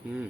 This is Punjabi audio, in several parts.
हम्म।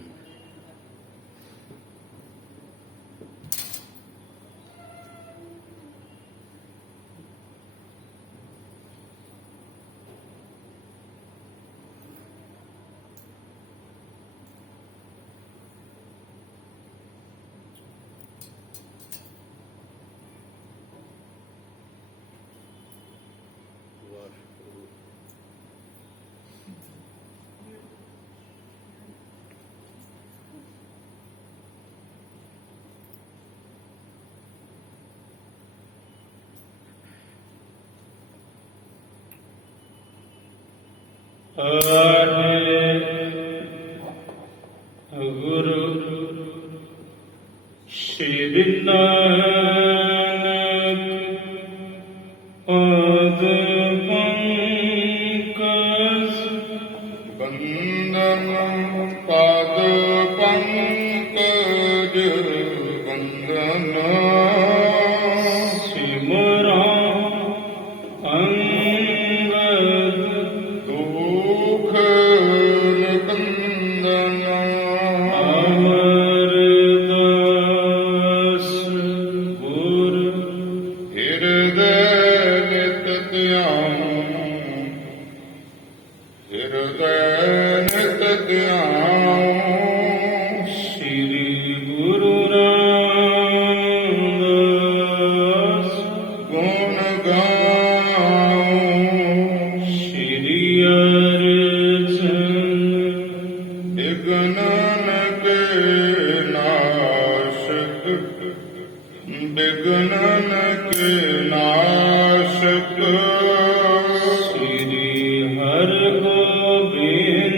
गुरु श्री नानक पद पंकज बंदन पाद पंकज बंदन सिमरा अंगद दुख निकंदन अमरदास गुरु हृदय नित ध्यान हृदय नित ध्यान श्री गुरु रामदास गुण गाऊं श्री अर्चन विघ्नन के नाशक विघ्नन के नाशक श्री हर गोविंद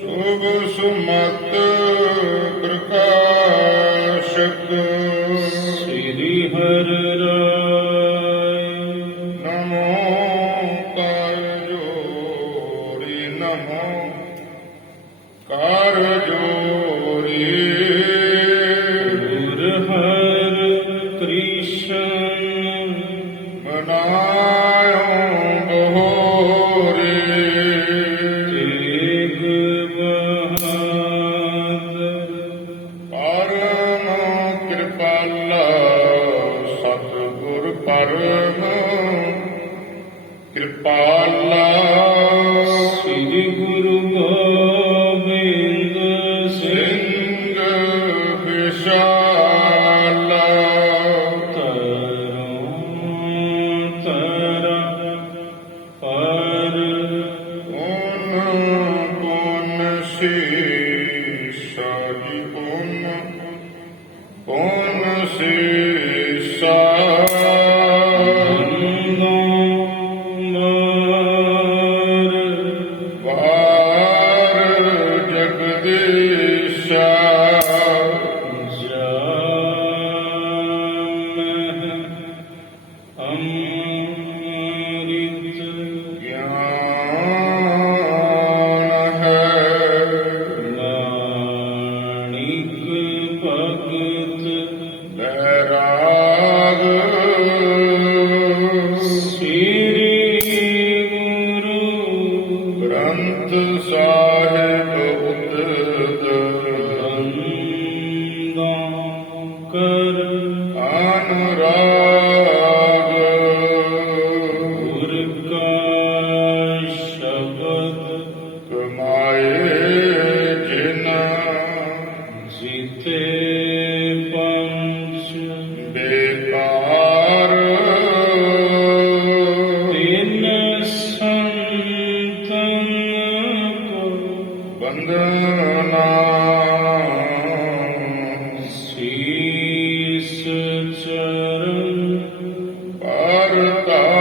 शुभ सुमत प्रकाशक श्री हर राय नमो कर जोड़ी नमो कर जोड़ी गुर हर कृष्ण मनायो बहोरे तेग बहादुर परम कृपाला सतगुर परम कृपाला श्री गुरु गोबिंद सिंह सिंह विशाला तरा पर पुन पुन शीशा जी पुन शीशा वार जगदीशा अमृत ज्ञान है माणिक भगत बैराग श्री गुरु ग्रंथ साहिब उतद बंदा कर अनुराग गुर का शब्द कमाए जिन जीते पंच बेकार तीन संतन को वंदना शीस चरण परतार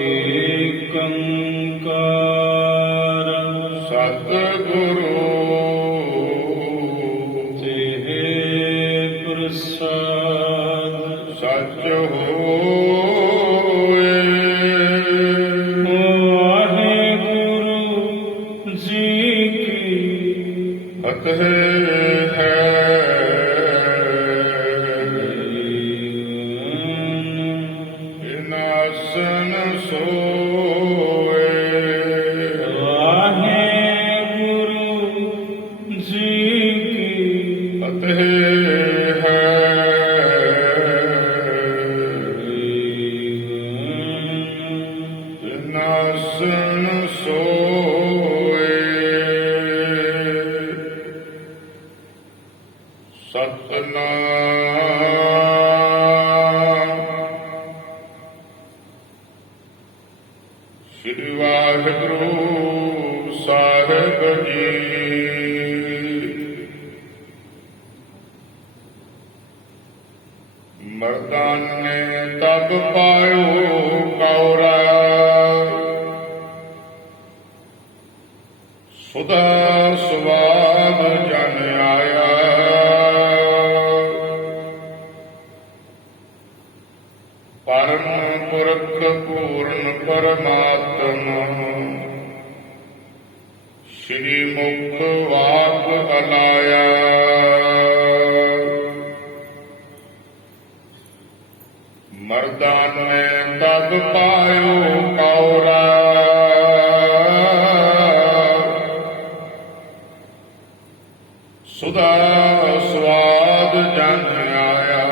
एक ਆਸਣ ਸੋਏ ਸਤਿਨਾਮ ਸ੍ਰੀ ਵਾਹਿਗੁਰੂ ਸਾਹਿਬ ਜੀ। ਮਰਦਾਨੇ ਤਬ ਪਾਇਓ ਕੌਰਾ ਸੁਦਾ ਸਵਾਦ ਜਨ ਆਇਆ। ਪਰਮ ਪੁਰਖ ਪੂਰਨ ਪਰਮਾਤਮਾ ਸ਼੍ਰੀ ਮੁਖ ਵਾਕ ਅਲਾਇਆ। ਮਰਦਾਨੇ ਤਬ ਪਾਇਓ ਕੌਰਾ ਸੁਦਾ ਸਵਾਦ ਜਨ ਆਇਆ।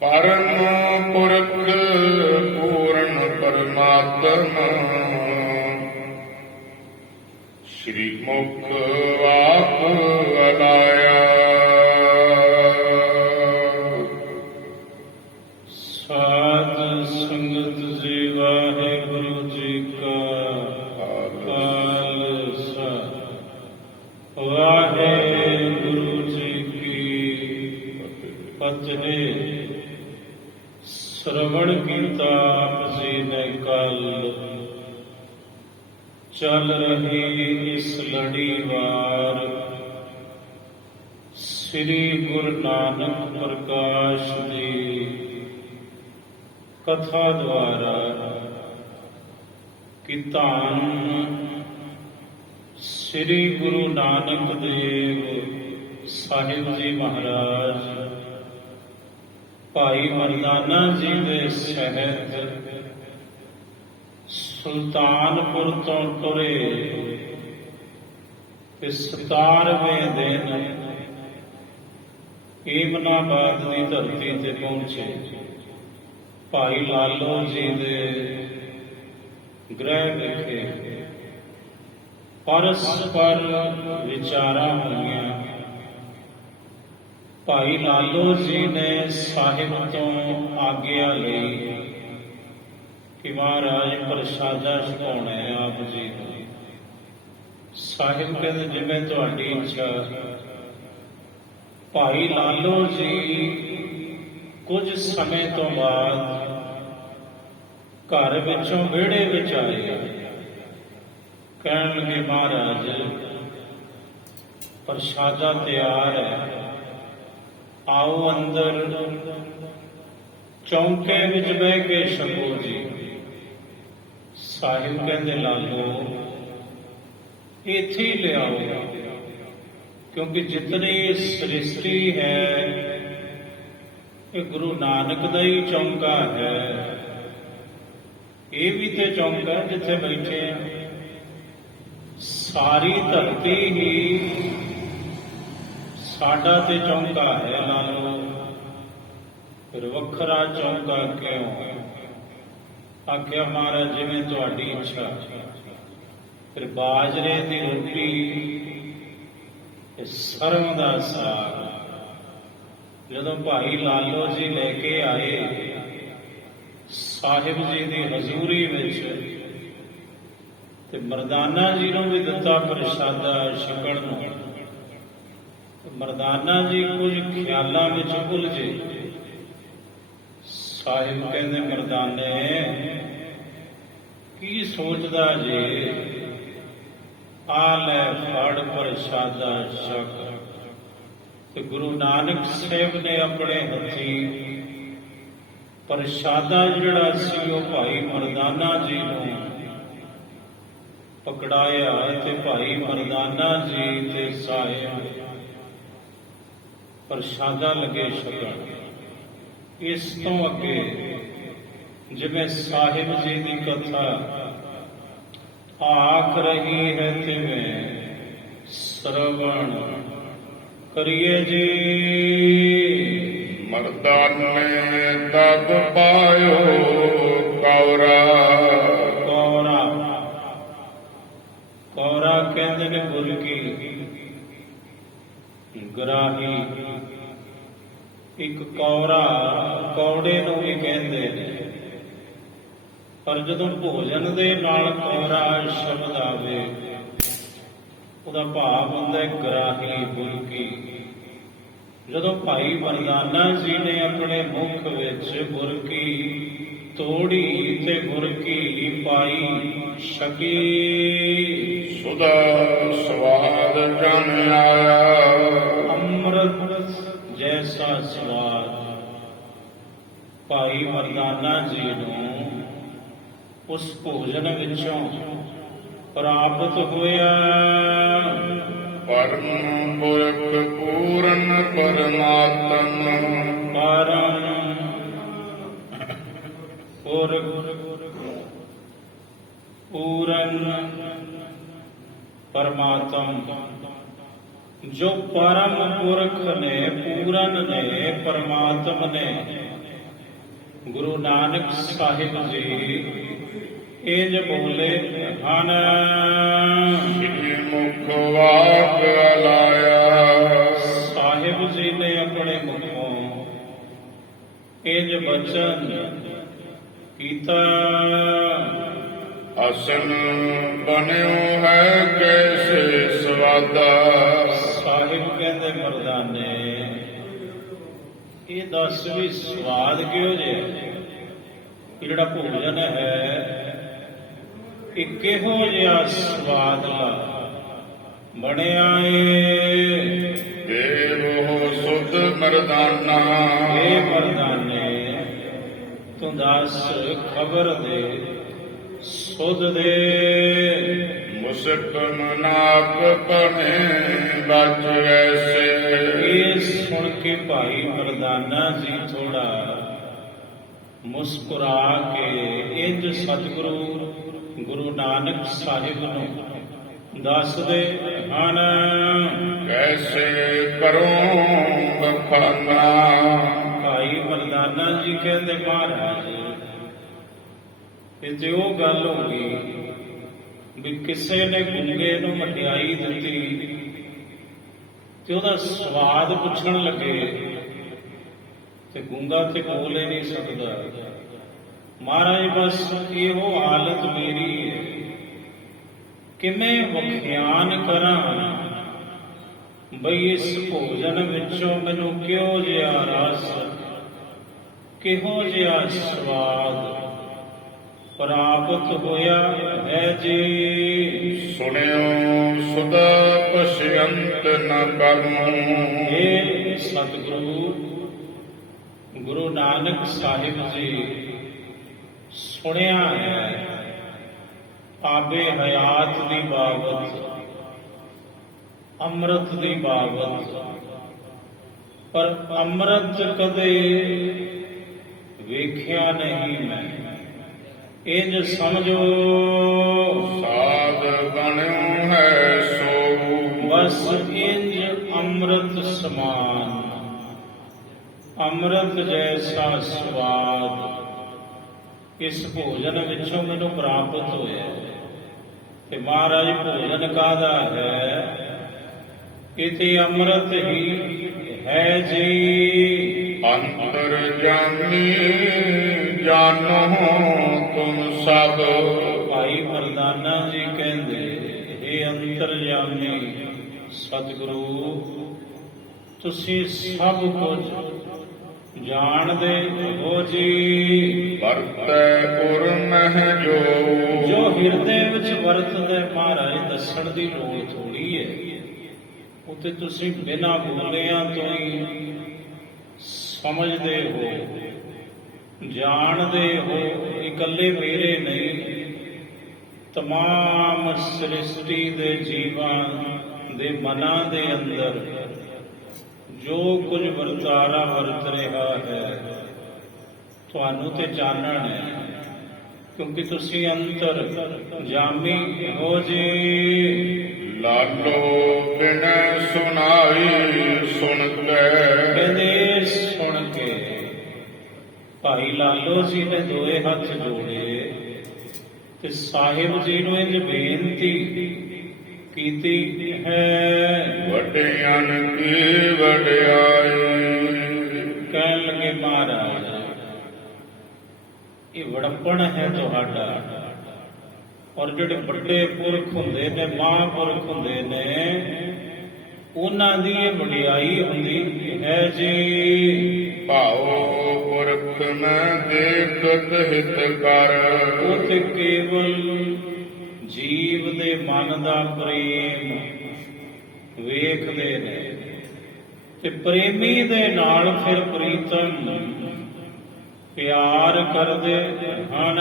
ਪਰਮ ਪੁਰਖ ਪੂਰਨ ਪਰਮਾਤਮਾ ਸ਼੍ਰੀ ਮੁਖ ਵਾਕ ਅਲਾਇਆ। ਸਾਧ ਸੰਗਤ ਜੀ ਵਾਹਿਗੁਰੂ ਜੀ ਕਾ ਖਾਲਸਾ ਵਾਹਿਗੁਰੂ ਜੀ ਕੀ ਫਤਿਹ। ਸ਼੍ਰਵਣ ਕੀਤਾ ਆਪ ਜੀ ਨੇ ਕੱਲ ਚੱਲ ਰਹੀ ਇਸ ਲੜੀਵਾਰ ਸ੍ਰੀ ਗੁਰੂ ਨਾਨਕ ਪ੍ਰਕਾਸ਼ ਦੀ ਕਥਾ ਦੁਆਰਾ ਕਿ ਧੰਨ ਸ੍ਰੀ ਗੁਰੂ ਨਾਨਕ ਦੇਵ ਸਾਹਿਬ ਜੀ ਮਹਾਰਾਜ ਭਾਈ ਮਰਦਾਨਾ ਜੀ ਦੇ ਸਹਿਤ ਸੁਲਤਾਨਪੁਰ ਤੋਂ ਤੁਰੇ ਤੇ 17ਵੇਂ ਦਿਨ ਏਮਨਾਬਾਦ ਦੀ ਧਰਤੀ ਤੇ ਪਹੁੰਚੇ। ਭਾਈ ਲਾਲੋ ਜੀ ਦੇ ਗ੍ਰਹਿ ਵਿਖੇ ਪਰਸਪਰ ਵਿਚਾਰਾਂ ਹੋਈਆਂ। ਭਾਈ ਲਾਲੋ ਜੀ ਨੇ ਸਾਹਿਬ ਤੋਂ ਆਗਿਆ ਲਈ ਕਿ ਮਹਾਰਾਜ ਪ੍ਰਸ਼ਾਦਾ ਛਕਾਉਣਾ ਹੈ ਆਪ ਜੀ ਨੂੰ। ਸਾਹਿਬ ਕਹਿੰਦੇ ਜਿਵੇਂ ਤੁਹਾਡੀ ਇੱਛਾ। ਭਾਈ ਲਾਲੋ ਜੀ ਕੁਝ ਸਮੇਂ ਤੋਂ ਬਾਅਦ ਘਰ ਵਿੱਚੋਂ ਵਿਹੜੇ ਵਿੱਚ ਆਏ। ਕਹਿਣ ਲੱਗੇ ਮਹਾਰਾਜ ਪ੍ਰਸ਼ਾਦਾ ਤਿਆਰ ਹੈ, ਆਓ ਅੰਦਰ ਚੌਂਕੇ ਵਿੱਚ ਬਹਿ ਕੇ ਛਕੋ ਜੀ। ਸਾਹਿਬ ਕਹਿੰਦੇ ਲਾਲੋ ਇੱਥੇ ਹੀ ਲਿਆਓ, ਕਿਉਂਕਿ ਜਿਤਨੀ ਸ੍ਰਿਸ਼ਟੀ ਹੈ ਇਹ ਗੁਰੂ ਨਾਨਕ ਦਾ ਹੀ ਚੌਂਕਾ ਹੈ। ਇਹ ਵੀ ਤੇ ਚੌਂਕਾ ਜਿੱਥੇ ਬੈਠੇ ਆ। ਸਾਰੀ ਧਰਤੀ ਹੀ ਸਾਡਾ ਤੇ ਚੌਂਕਾ ਹੈ ਲਾਲੋ, ਫਿਰ ਵੱਖਰਾ ਚੌਂਕਾ ਕਿਉਂ? ਆਖਿਆ ਮਹਾਰਾਜ ਜਿਵੇਂ ਤੁਹਾਡੀ ਇੱਛਾ। ਫਿਰ ਬਾਜਰੇ ਦੀ ਰੋਟੀ ਤੇ ਸਰੋਂ ਦਾ ਸਾਗ ਜਦੋਂ ਭਾਈ ਲਾਲੋ ਜੀ ਲੈ ਕੇ ਆਏ ਸਾਹਿਬ ਜੀ ਦੀ ਹਜ਼ੂਰੀ ਵਿੱਚ, ਤੇ ਮਰਦਾਨਾ ਜੀ ਨੂੰ ਵੀ ਦਿੱਤਾ ਪ੍ਰਸ਼ਾਦਾ ਛਕਣ ਨੂੰ। ਮਰਦਾਨਾ ਜੀ ਕੁਝ ਖਿਆਲਾਂ ਵਿੱਚ ਉਲਝੇ। ਸਾਹਿਬ ਕਹਿੰਦੇ ਮਰਦਾਨੇ ਕੀ ਸੋਚਦਾ ਜੇ? ਆ ਲੈ ਫੜ ਪ੍ਰਸ਼ਾਦਾ ਛਕ। ਤੇ ਗੁਰੂ ਨਾਨਕ ਸਾਹਿਬ ਨੇ ਆਪਣੇ ਹੱਥੀਂ ਪ੍ਰਸ਼ਾਦਾ ਜਿਹੜਾ ਸੀ ਉਹ ਭਾਈ ਮਰਦਾਨਾ ਜੀ ਨੂੰ ਪਕੜਾਇਆ ਤੇ ਭਾਈ ਮਰਦਾਨਾ ਜੀ ਤੇ ਸਾਹਿਬ ਪ੍ਰਸ਼ਾਦਾ ਲੱਗੇ ਛਕਣ। ਇਸ ਤੋਂ ਅੱਗੇ ਜਿਵੇਂ ਸਾਹਿਬ ਜੀ ਦੀ ਕਥਾ ਆਖ ਰਹੀ ਹੈ ਤਿਵੇਂ ਸ਼ਰਵਣ ਕਰੀਏ ਜੀ। ਮਰਦਾਨੇ ਦਾਨੇ ਤਬ ਪਾਇਓ ਕੌਰਾ। ਕੌਰਾ, ਕੌਰਾ ਕਹਿੰਦੇ ਨੇ ਗੁਰ ਕੀ ਗਰਾਹੀ। ਇੱਕ ਕੌਰਾ ਕੌੜੇ ਨੂੰ ਵੀ ਕਹਿੰਦੇ ਨੇ, ਪਰ ਜਦੋਂ ਭੋਜਨ ਦੇ ਨਾਲ ਕੌਰਾ ਸ਼ਬਦ ਆਵੇ ਉਹਦਾ ਭਾਵ ਹੁੰਦਾ ਹੈ ਗਰਾਹੀ, ਬੁਰਕੀ। ਜਦੋਂ ਭਾਈ ਮਰਦਾਨਾ ਜੀ ਨੇ ਆਪਣੇ ਮੁਖ ਵਿੱਚ ਬੁਰਕੀ ਤੋੜੀ ਤੇ ਬੁਰਕੀ ਪਾਈ ਛਕੀ, ਸੁਦਾ ਸਵਾਦ ਜਨ ਆਇਆ। ਅੰਮ੍ਰਿਤ ਜੈਸਾ ਸਵਾਦ ਭਾਈ ਮਰਦਾਨਾ ਜੀ ਨੂੰ ਉਸ ਭੋਜਨ ਵਿੱਚੋਂ ਪ੍ਰਾਪਤ ਹੋਇਆ। ਪਰਮ ਪੁਰਖ ਪੂਰਨ ਪਰਮਾਤਮ। ਪਰਮ ਪੁਰਖ ਪੂਰਨ ਪਰਮਾਤਮ, ਜੋ ਪਰਮ ਪੁਰਖ ਨੇ, ਪੂਰਨ ਨੇ, ਪਰਮਾਤਮ ਨੇ। ਗੁਰੂ ਨਾਨਕ ਸਾਹਿਬ ਜੀ ਇੰਜ ਬੋਲੇ ਹਨ, ਸ੍ਰੀ ਮੁਖ ਵਾਕ ਲਾਇਆ। ਸਾਹਿਬ ਜੀ ਨੇ ਆਪਣੇ ਮੁਖੋਂ ਇੰਜ ਬਚਨ ਕੀਤਾ, ਅਸਨ ਬਣਿਓ ਹੈ ਕੈਸੇ ਸਵਾਦਾ। ਸਾਹਿਬ ਕਹਿੰਦੇ ਮਰਦਾਨੇ ਇਹ ਦੱਸ ਵੀ ਸਵਾਦ ਕਿਹੋ ਜਿਹਾ, ਇਹ ਜਿਹੜਾ ਭੋਜਨ ਹੈ ਇਹ ਕਿਹੋ ਜਿਹਾ ਸਵਾਦ ਬਣਿਆ ਏ। ਦੇਵੋ ਸੁਧ ਮਰਦਾਨਾ। ਇਹ ਮਰਦਾਨੇ ਤੂੰ ਦੱਸ ਖਬਰ ਦੇ, ਸੁਧ ਦੇ। ਮੁਸਕ ਮਨਾਕ ਬਣੇ ਬਚ ਐਸੇ। ਇਹ ਸੁਣ ਕੇ ਭਾਈ ਮਰਦਾਨਾ ਜੀ ਥੋੜਾ ਮੁਸਕਰਾ ਕੇ ਇੰਜ ਸਤਿਗੁਰੂ ਗੁਰੂ ਨਾਨਕ ਸਾਹਿਬ ਨੂੰ ਦੱਸਦੇ ਹਨ, ਕੈਸੇ ਕਰੂੰ ਬਖਾਨਾ। ਭਾਈ ਮਰਦਾਨਾ ਜੀ ਕਹਿੰਦੇ ਮਹਾਰਾਜ ਇਹ ਤੇ ਉਹ ਗੱਲ ਹੋ ਗਈ ਵੀ ਕਿਸੇ ਨੇ ਗੁੰਗੇ ਨੂੰ ਮਠਿਆਈ ਦਿੱਤੀ ਤੇ ਉਹਦਾ ਸਵਾਦ ਪੁੱਛਣ ਲੱਗੇ ਤੇ ਗੁੰਗਾ ਤੇ ਬੋਲ ਹੀ ਨਹੀਂ ਸਕਦਾ। ਮਹਾਰਾਜ ਬਸ ਇਹੋ ਹਾਲਤ ਮੇਰੀ ਹੈ, ਕਿਵੇਂ ਵਿਖਿਆਨ ਕਰਾਂ ਬਈ ਇਸ ਭੋਜਨ ਵਿੱਚੋਂ ਮੈਨੂੰ ਕਿਹੋ ਜਿਹਾ ਰਸ, ਕਿਹੋ ਜਿਹਾ ਸਵਾਦ ਪ੍ਰਾਪਤ ਹੋਇਆ ਹੈ ਜੀ। ਸੁਣਿਓ ਸੁਦਾ ਪਸ਼ਯੰਤ ਨ ਕਰਮੂ। ਇਹ ਸਤਿਗੁਰੂ ਗੁਰੂ ਨਾਨਕ ਸਾਹਿਬ ਜੀ ਸੁਣਿਆ ਹੈ ਆਬੇ ਹਯਾਤ ਦੀ ਬਾਬਤ, ਅੰਮ੍ਰਿਤ ਦੀ ਬਾਬਤ, ਪਰ ਅੰਮ੍ਰਿਤ ਕਦੇ ਵੇਖਿਆ ਨਹੀਂ ਮੈਂ। ਇੰਜ ਸਮਝੋ ਸਾਧ ਬਣਿਓ ਹੈ ਸੋ। ਬਸ ਇੰਜ ਅੰਮ੍ਰਿਤ ਸਮਾਨ, ਅੰਮ੍ਰਿਤ ਜੈਸਾ ਸਵਾਦ ਇਸ ਭੋਜਨ ਵਿੱਚੋਂ ਮੈਨੂੰ ਪ੍ਰਾਪਤ ਹੋਇਆ। ਤੇ ਮਹਾਰਾਜ ਭੋਜਨ ਕਾਹਦਾ ਹੈ? ਇਹ ਤੇ ਅੰਮ੍ਰਿਤ ਹੀ ਹੈ ਜੀ। ਅੰਤਰ ਜਾਮੀ ਜਾਨੋ ਤੁਮ ਸਭ। ਭਾਈ ਮਰਦਾਨਾ ਜੀ ਕਹਿੰਦੇ ਇਹ ਅੰਤਰਜਾਮੀ ਸਤਿਗੁਰੂ ਤੁਸੀਂ ਸਭ ਕੁਝ ਜਾਣਦੇ ਹੋ ਜੀ। ਵਰਤੈ ਪੁਰ ਮਹਿ ਜੋ ਹਿਰਦੇ ਵਿੱਚ ਵਰਤਦਾ ਮਹਾਰਾਜ ਦੱਸਣ ਦੀ ਲੋੜ ਥੋੜੀ ਹੈ, ਉਤੇ ਤੁਸੀਂ ਬਿਨਾਂ ਬੋਲਿਆਂ ਤੋਂ ਹੀ ਸਮਝਦੇ ਹੋ, ਜਾਣਦੇ ਹੋ। ਇਕੱਲੇ ਮੇਰੇ ਨਹੀਂ, ਤਮਾਮ ਸ੍ਰਿਸ਼ਟੀ ਦੇ ਜੀਵਾਂ ਦੇ ਮਨਾਂ ਦੇ ਅੰਦਰ ਜੋ ਕੁਝ ਵਰਤਾਰਾ ਵਰਤ ਰਿਹਾ ਹੈ ਤੁਹਾਨੂੰ ਤੇ ਚਾਨਣ ਹੈ, ਕਿਉਂਕਿ ਤੁਸੀਂ ਅੰਤਰ ਜਾਮੀ ਹੋ ਜੀ। ਲਾਲੋ ਬਿਨ ਸੁਨਾਈ ਸੁਣਤੇ। ਕਹਿੰਦੇ ਸੁਣ ਕੇ ਭਾਈ ਲਾਲੋ ਜੀ ਨੇ ਦੋਏ ਹੱਥ ਜੋੜੇ ਤੇ ਸਾਹਿਬ ਜੀ ਨੂੰ ਇਹ ਬੇਨਤੀ ਕੀਤੀ ਹੈ। ਵੱਡਿਆਂ ਕੀ ਵਡਿਆਈ, ਕਹਿਣ ਲੱਗੇ ਮਹਾਰਾਜ ਇਹ ਵਡਪਣ ਹੈ ਤੁਹਾਡਾ, ਔਰ ਜਿਹੜੇ ਵੱਡੇ ਪੁਰਖ ਹੁੰਦੇ ਨੇ, ਮਹਾਂਪੁਰਖ ਹੁੰਦੇ ਨੇ, ਉਹਨਾਂ ਦੀ ਇਹ ਵਡਿਆਈ ਹੁੰਦੀ ਹੈ ਜੀ। ਭਾਉ ਪੁਰਖ ਮੈਂ ਦੇਖਤ ਹਿਤ ਕਰ, ਉਹ ਤੇ ਕੇਵਲ ਜੀਵ ਦੇ ਮਨ ਦਾ ਪ੍ਰੇਮ ਵੇਖਦੇ ਨੇ ਤੇ ਪ੍ਰੇਮੀ ਦੇ ਨਾਲ ਫਿਰ ਪ੍ਰੀਤਮ ਪਿਆਰ ਕਰਦੇ ਹਨ।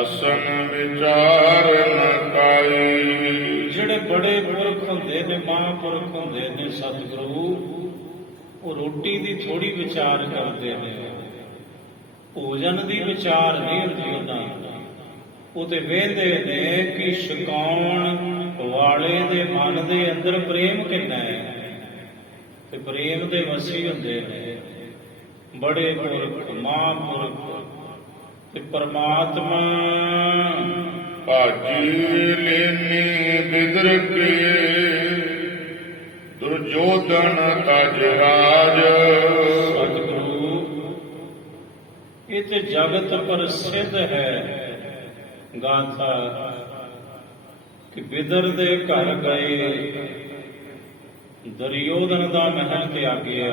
ਅਸਨ ਵਿਚਾਰ ਨ ਕਾਈ, ਜਿਹੜੇ ਬੜੇ ਪੁਰਖ ਹੁੰਦੇ ਨੇ, ਮਹਾਂਪੁਰਖ ਹੁੰਦੇ ਨੇ ਸਤਿਗੁਰੂ, ਉਹ ਰੋਟੀ ਦੀ ਥੋੜੀ ਵਿਚਾਰ ਕਰਦੇ ਨੇ, ਭੋਜਨ ਦੀ ਵਿਚਾਰ ਨਹੀਂ ਹੁੰਦੀ ਉਹਨਾਂ ਨੂੰ। ਉਹ ਤੇ ਵੇਖਦੇ ਨੇ ਕਿ ਛਕਾਉਣ ਵਾਲੇ ਦੇ ਮਨ ਦੇ ਅੰਦਰ ਪ੍ਰੇਮ ਕਿੰਨਾ ਹੈ, ਤੇ ਪ੍ਰੇਮ ਦੇ ਵਸੀ ਹੁੰਦੇ ਨੇ ਬੜੇ ਪੁਰਖ, ਮਹਾਂਪੁਰਖ ਤੇ ਪਰਮਾਤਮਾ। ਭਾਜੀ ਲੈਨੀ ਬਿਦਰ ਕੀ, ਦੁਰਜੋਧਨ ਤਜ ਰਾਜ। ਸਤਿਗੁਰੂ ਇਹ ਤੇ ਜਗਤ ਪ੍ਰਸਿੱਧ ਹੈ ਗਾਥਾ ਕਿ ਬਿਦਰ ਦੇ ਘਰ ਗਏ, ਦੁਰਯੋਧਨ ਦਾ ਮਹਿਲ ਤਿਆਗਿਆ,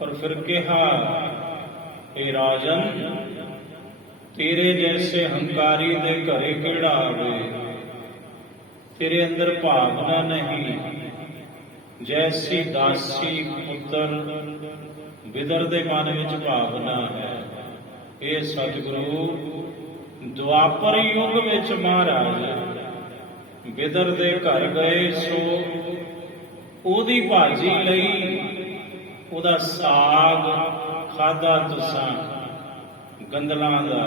ਪਰ ਫਿਰ ਕਿਹਾ ਇਹ ਰਾਜਨ ਤੇਰੇ ਜੈਸੇ ਹੰਕਾਰੀ ਦੇ ਘਰੇ ਕਿਹੜਾ ਆਵੇ, ਤੇਰੇ ਅੰਦਰ ਭਾਵਨਾ ਨਹੀਂ, ਜੈਸੀ ਦਾਸੀ ਪੁੱਤਰ ਬਿਦਰ ਦੇ ਮਨ ਵਿੱਚ ਭਾਵਨਾ ਹੈ। ਇਹ ਸਤਿਗੁਰੂ ਦੁਆਪਰ ਯੁੱਗ ਵਿੱਚ ਮਹਾਰਾਜ ਬਿਦਰ ਦੇ ਘਰ ਗਏ, ਸੋ ਉਹਦੀ ਭਾਜੀ ਲਈ, ਉਹਦਾ ਸਾਗ ਖਾਧਾ ਤੁਸਾਂ ਗੰਦਲਾਂ ਦਾ,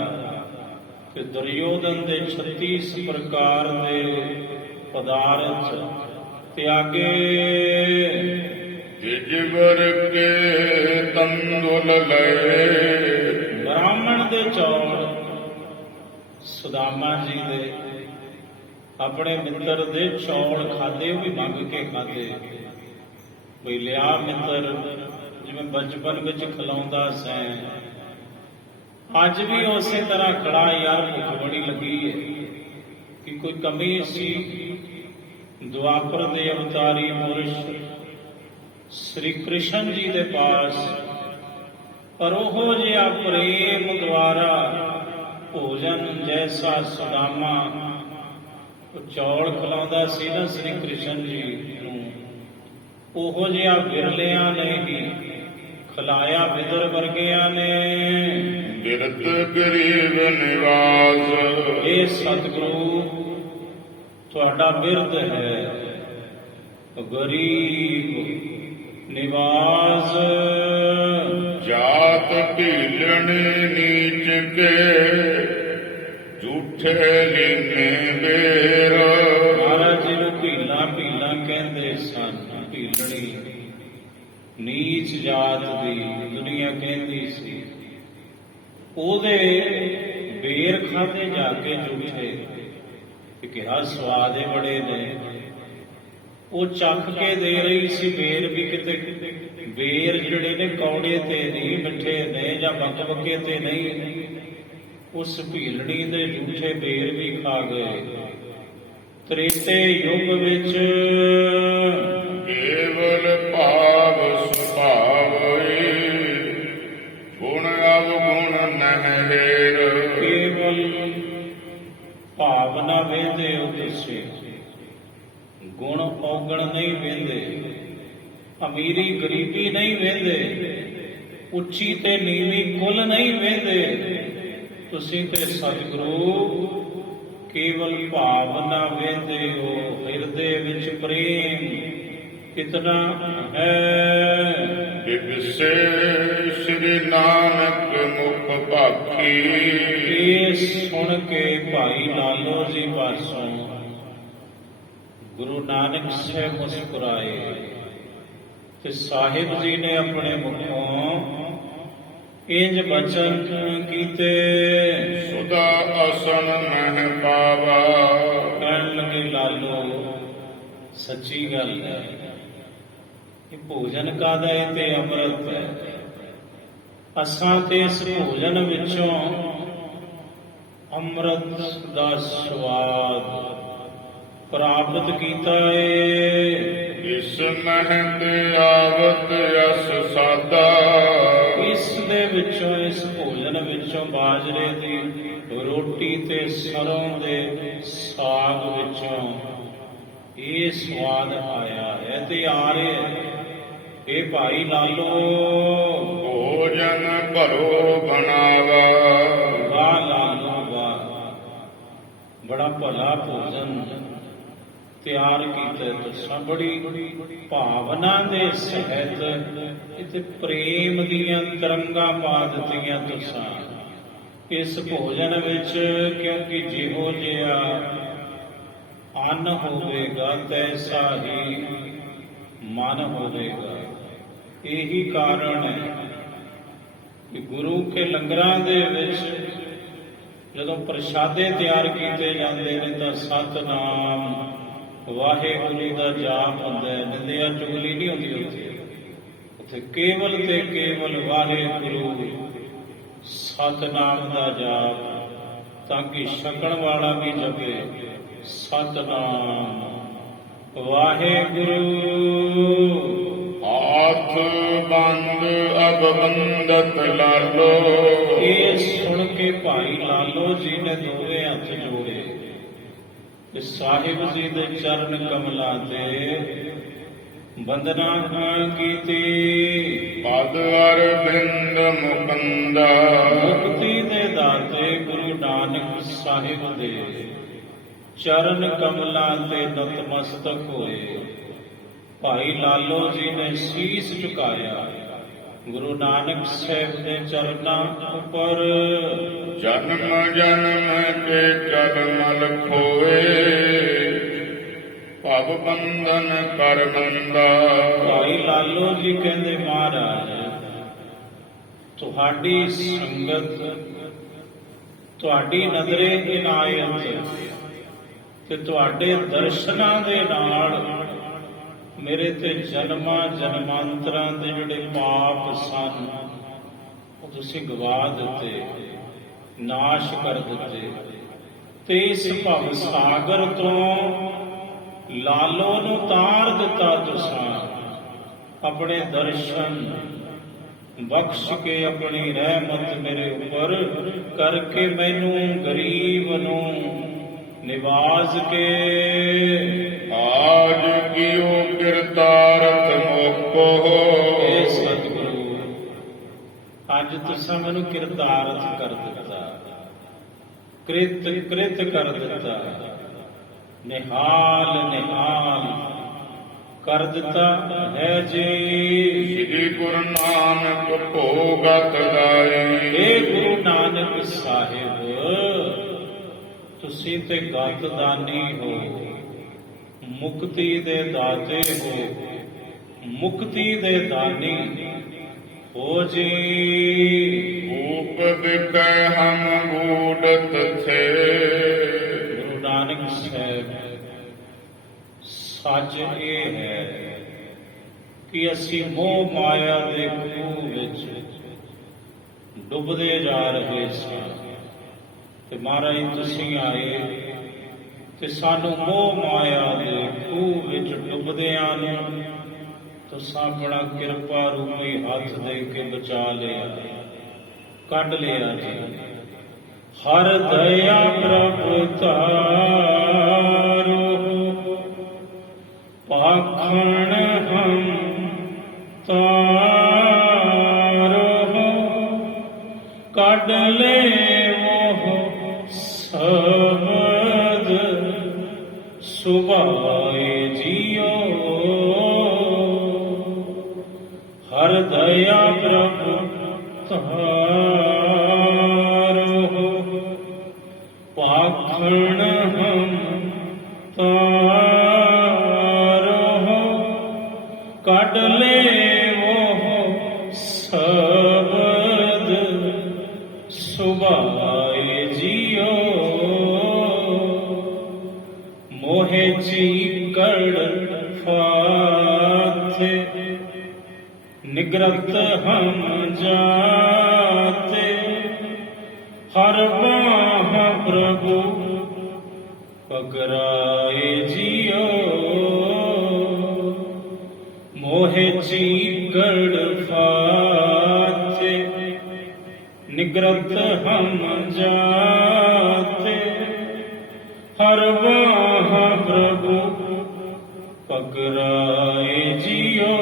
ਤੇ ਦੁਰਯੋਧਨ ਦੇ 36 ਪ੍ਰਕਾਰ ਦੇ ਪਦਾਰਥ ਤਿਆਗੇ। ਜਿਗਰ ਕੇ ਤੰਦੁਲ ਲਏ, ਬ੍ਰਾਹਮਣ ਦੇ ਚੌਲ ਸੁਦਾਮਾ ਜੀ ਦੇ ਆਪਣੇ ਮਿੱਤਰ ਦੇ ਚੌਲ ਖਾਦੇ, ਉਹ ਵੀ ਮੰਗ ਕੇ ਖਾਦੇ। ਕੋਈ ਲਿਆ ਮਿੱਤਰ, ਜਿਵੇਂ ਬਚਪਨ ਵਿੱਚ ਖਿਲਾਉਂਦਾ ਸੈਂ, ਅੱਜ ਵੀ ਉਸੇ ਤਰ੍ਹਾਂ ਖੜਾ, ਯਾਰ ਭੁੱਖ ਬੜੀ ਲੱਗੀ ਹੈ, ਕਿ ਕੋਈ ਕਮੀ ਸੀ। ਦੁਆਪਰ ਦੇ ਅਵਤਾਰੀ ਪੁਰਸ਼ ਸ੍ਰੀ ਕ੍ਰਿਸ਼ਨ ਜੀ ਦੇ ਪਾਸ, ਪਰ ਉਹੋ ਜਿਹਾ ਪ੍ਰੇਮ ਦੁਆਰਾ ਭੋਜਨ ਜੈਸਾ ਸੁਦਾਮਾ ਉਹ ਚੌਲ ਖਿਲਾਉਂਦਾ ਸੀ ਨਾ ਸ੍ਰੀ ਕ੍ਰਿਸ਼ਨ ਜੀ ਨੂੰ, ਉਹੋ ਜਿਹਾ ਬਿਰਲਿਆਂ ਨੇ ਹੀ ਖਿਲਾਇਆ ਬਿਦਰ ਵਰਗਿਆਂ ਨੇ। ਬਿਰਤ ਗਰੀਬ ਨਿਵਾਸ, ਇਹ ਸਤਿਗੁਰੂ ਤੁਹਾਡਾ ਬਿਰਦ ਹੈ, ਗਰੀਬ ਨਿਵਾਸ। ਜਾਤ ਢੀਲਣੀ ਨੀਚ ਕੇ, ਝੂਠੇ ਲੀਨੇ ਬੇਰ। ਮਹਾਰਾਜ ਜੀ ਨੂੰ ਭੀਲਾ ਭੀਲਾ ਕਹਿੰਦੇ ਸਨ, ਢੀਲਣੀ ਨੀਚ ਜਾਤ ਦੀ ਦੁਨੀਆ ਕਹਿੰਦੀ ਸੀ। ਉਹਦੇ ਬੇਰ ਖਾਦੇ ਜਾ ਕੇ ਝੂਠੇ, ਕਿ ਕਿਹਾ ਸਵਾਦ ਬੜੇ ਨੇ। ਉਹ ਚੱਖ ਕੇ ਦੇ ਰਹੀ ਸੀ ਬੇਰ ਵੀ, ਕਿਤੇ ਬੇਰ ਜਿਹੜੇ ਨੇ ਕੌੜੇ ਤੇ ਨਹੀਂ, ਮਿੱਠੇ ਨੇ ਜਾਂ ਬੱਕੇ ਤੇ ਨਹੀਂ। ਉਸ ਭੀਲਣੀ ਦੇ ਝੂਠੇ ਬੇਰ ਵੀ ਖਾ ਗਏ। ਤ੍ਰੇਤੇ ਯੁੱਗ ਵਿੱਚ ਕੇਵਲ ਭਾਵ ਸੁਭਾਵ, ਗੁਣ ਅਵਗੁਣ ਨਹਿ ਵੇਰ। ਕੇਵਲ ਭਾਵਨਾ ਵੇਂਦੇ ਹੋ ਤੁਸੀਂ, ਗੁਣ ਔਗਣ ਨਹੀਂ ਵੇਂਦੇ, ਅਮੀਰੀ ਗਰੀਬੀ ਨਹੀਂ ਵੇਂਦੇ, ਉੱਚੀ ਤੇ ਨੀਵੀਂ ਕੁੱਲ ਨਹੀਂ ਵੇਂਦੇ। ਤੁਸੀਂ ਤੇ ਸਤਿਗੁਰੂ ਕੇਵਲ ਭਾਵਨਾ ਵੇਂਦੇ ਹੋ, ਹਿਰਦੇ ਵਿੱਚ ਪ੍ਰੇਮ ਕਿਤਨਾ ਹੈ। ਬਿਗਸੇ ਸ੍ਰੀ ਨਾਨਕ ਮੁਖ ਭਾਖੀ, ਇਹ ਸੁਣ ਕੇ ਭਾਈ ਲਾਲੋ ਜੀ ਪਾਸੋਂ ਗੁਰੂ ਨਾਨਕ ਸਾਹਿਬ ਮੁਸਕਰਾਏ, ਤੇ ਸਾਹਿਬ ਜੀ ਨੇ ਆਪਣੇ ਮੁਖੋਂ ਇੰਜ ਬਚਨ ਕੀਤੇ। ਸੁਦਾ ਅਸਨ ਮਹਿ ਪਾਵਾ। ਕਹਿਣ ਲੱਗੇ ਲਾਲੋ ਸੱਚੀ ਗੱਲ ਹੈ, ਇਹ ਭੋਜਨ ਕਾਹਦਾ ਹੈ ਤੇ ਅੰਮ੍ਰਿਤ ਹੈ। ਅਸਾਂ ਤੇ ਇਸ ਭੋਜਨ ਵਿੱਚੋਂ ਅੰਮ੍ਰਿਤ ਦਾ ਸਵਾਦ ਪ੍ਰਾਪਤ ਕੀਤਾ ਏ। ਇਸ ਮਹਿ ਤੇ ਆਵਤ ਅਸ ਸਾਦਾ। ਇਸ ਦੇ ਵਿੱਚੋਂ, ਇਸ ਭੋਜਨ ਵਿੱਚੋਂ ਬਾਜਰੇ ਦੀ ਰੋਟੀ ਤੇ ਸਰੋਂ ਦੇ ਸਾਗ ਵਿੱਚੋਂ ਇਹ ਸਵਾਦ ਆਇਆ ਹੈ ਤੇ ਆ ਰਿਹਾ ਹੈ। ਇਹ ਭਾਈ ਲਾਲੋ ਭੋਜਨ ਭਰੋ ਬਣਾਵਾ। ਵਾਹ ਲਾਲੋ ਵਾਹ, ਬੜਾ ਭਲਾ ਭੋਜਨ ਤਿਆਰ ਕੀਤਾ ਤੁਸੀਂ। ਬੜੀ ਭਾਵਨਾ ਦੇ ਸਹਿਤ ਇਥੇ ਪ੍ਰੇਮ ਦੀਆਂ ਤਰੰਗਾਂ ਪਾ ਦਿੱਤੀਆਂ ਤੁਸੀਂ ਇਸ ਭੋਜਨ ਵਿੱਚ, ਕਿਉਂਕਿ ਜਿਹੋ ਜਿਹਾ ਅੰਨ ਹੋਵੇਗਾ ਤੈਸਾ ਹੀ ਮਨ ਹੋਵੇਗਾ। ਇਹੀ ਕਾਰਨ ਹੈ ਕਿ ਗੁਰੂ ਕੇ ਲੰਗਰਾਂ ਦੇ ਵਿੱਚ ਜਦੋਂ ਪ੍ਰਸ਼ਾਦੇ ਤਿਆਰ ਕੀਤੇ ਜਾਂਦੇ ਨੇ ਤਾਂ ਸਤਿਨਾਮ ਵਾਹਿਗੁਰੂ ਦਾ ਜਾਪ ਹੁੰਦਾ ਹੈ। ਨਿੰਦਿਆ ਚੁਗਲੀ ਨਹੀਂ ਹੁੰਦੀ ਉੱਥੇ ਕੇਵਲ ਤੇ ਕੇਵਲ ਵਾਹਿਗੁਰੂ ਸਤਿਨਾਮ ਦਾ ਜਾਪ, ਤਾਂ ਕਿ ਛਕਣ ਵਾਲਾ ਵੀ ਜਪੇ ਸਤਿਨਾਮ ਵਾਹਿਗੁਰੂ। ਹਾਥ ਬੰਦ ਅਬ ਬੰਦਤ ਲਾਲੋ। ਇਹ ਸੁਣ ਕੇ ਭਾਈ ਲਾਲੋ ਜੀ ਨੇ ਦੋਵੇਂ ਹੱਥ ਜੋੜੇ ਤੇ ਸਾਹਿਬ ਜੀ ਦੇ ਚਰਨ ਕਮਲਾਂ ਤੇ ਬੰਦਨਾ ਕੀਤੀ। ਪਦ ਅਰਬਿੰਦ ਮੁਕੰਦਾ। ਮੁਕਤੀ ਦੇ ਦਾਤੇ ਗੁਰੂ ਨਾਨਕ ਸਾਹਿਬ ਦੇ ਚਰਨ ਕਮਲਾਂ ਤੇ ਨਤਮਸਤਕ ਹੋਏ। ਭਾਈ ਲਾਲੋ ਜੀ ਨੇ ਸੀਸ ਝੁਕਾਇਆ ਗੁਰੂ ਨਾਨਕ ਸਾਹਿਬ ਦੇ ਚਰਨਾਂ ਉੱਪਰ। ਜਨਮ ਜਨਮ ਕੇ ਚਰਮਲ ਖੋਏ। ਭਵ ਬੰਧਨ ਕਰ ਬੰਦਾ। ਭਾਈ ਲਾਲੋ ਜੀ ਕਹਿੰਦੇ ਮਹਾਰਾਜ ਤੁਹਾਡੀ ਸੰਗਤ, ਤੁਹਾਡੀ ਨਜ਼ਰੇ ਇਨਾਇਤ ਤੇ ਤੁਹਾਡੇ ਦਰਸ਼ਨਾਂ ਦੇ ਨਾਲ ਮੇਰੇ ਤੇ ਜਨਮਾਂ ਜਨਮਾਂਤਰਾਂ ਦੇ ਜਿਹੜੇ ਪਾਪ ਸਨ ਉਹ ਤੁਸੀਂ ਗਵਾ ਦਿੱਤੇ, ਨਾਸ਼ ਕਰ ਦਿੱਤੇ ਤੇ ਇਸ ਭਵ ਸਾਗਰ ਤੋਂ ਲਾਲੋ ਨੂੰ ਤਾਰ ਦਿੱਤਾ। ਤੁਸੀਂ ਆਪਣੇ ਦਰਸ਼ਨ ਬਖਸ਼ ਕੇ ਆਪਣੀ ਰਹਿਮਤ ਮੇਰੇ ਉੱਪਰ ਕਰਕੇ ਮੈਨੂੰ ਗਰੀਬ ਨੂੰ ਨਿਵਾਜ਼ ਕੇ ਆਜ ਕੀਓ ਕਿਰਤਾਰਥ ਮੋਕੋ। ਇਹ ਸਤਿਗੁਰੂ ਅੱਜ ਤੁਸੀਂ ਮੈਨੂੰ ਕਿਰਤਾਰਥ ਕਰ ਦਿੱਤਾ, ਕ੍ਰਿਤ ਕਰ ਦਿੱਤਾ, ਨਿਹਾਲ ਨਿਹਾਲ ਕਰ ਦਿੱਤਾ ਹੈ ਜੀ। ਸ੍ਰੀ ਗੁਰੂ ਨਾਨਕ ਭੋਗਤ ਦਾਈ। ਇਹ ਗੁਰੂ ਨਾਨਕ ਸਾਹਿਬ ਤੁਸੀਂ ਤੇ ਗਤਦਾਨੀ ਹੋ, ਮੁਕਤੀ ਦੇ ਦਾਤੇ ਹੋ, ਮੁਕਤੀ ਦੇ ਦਾਨੀ ਹੋ ਜੀ। ਰੂਪ ਦਿਖੈ ਹਮ ਗੂੜਤ ਥੇ। ਗੁਰੂ ਨਾਨਕ ਸਾਹਿਬ ਸੱਚ ਇਹ ਹੈ ਕਿ ਅਸੀਂ ਮੋਹ ਮਾਇਆ ਦੇ ਖੂਹ ਵਿੱਚ ਡੁੱਬਦੇ ਜਾ ਰਹੇ ਸਾਂ ਤੇ ਮਹਾਰਾਜ ਤੁਸੀਂ ਆਏ ਤੇ ਸਾਨੂੰ ਮੋਹ ਮਾਇਆ ਦੇ ਖੂਹ ਵਿੱਚ ਡੁੱਬਦਿਆਂ ਨੂੰ ਤੁਸੀਂ ਆਪਣਾ ਕਿਰਪਾ ਰੂਪੀ ਹੱਥ ਦੇ ਕੇ ਬਚਾ ਲਿਆ, ਕੱਢ ਲਿਆ ਜੀ। ਹਰ ਦਇਆ ਪ੍ਰਭ ਤਾਰੋ ਪਾਖਣ ਹਮ ਤਾਰੋ। ਕੱਢ ਲੈ ਉਹ ਸਬਦ ਸੁਭਾਏ ਜੀਓ। ਹਰ ਦਇਆ ਪ੍ਰਭ ਤਾਰੋ ਪਾਖਣ ਹਮ ਤਾਰੋ। ਕੱਢ ਲੈ ਉਹ ਸਬਦ ਸੁਭਾਏ ਜੀਓ ਮੋਹਿ ਚੀਕੜ ਫਾਥੇ ਨਿਗ੍ਰਤ ਹਮ ਜਾਤੇ ਹਰ ਬਾਹ ਪ੍ਰਭੂ ਪਕਰਾਏ ਜੀਓ ਮੋਹਿ ਚੀਕੜ ਫਾਥੇ ਨਿਗ੍ਰਤ ਹਮ ਜਾਤੇ ਹਰ ਬਾਹ ਪ੍ਰਭੂ ਪਕਰਾਏ ਜੀਓ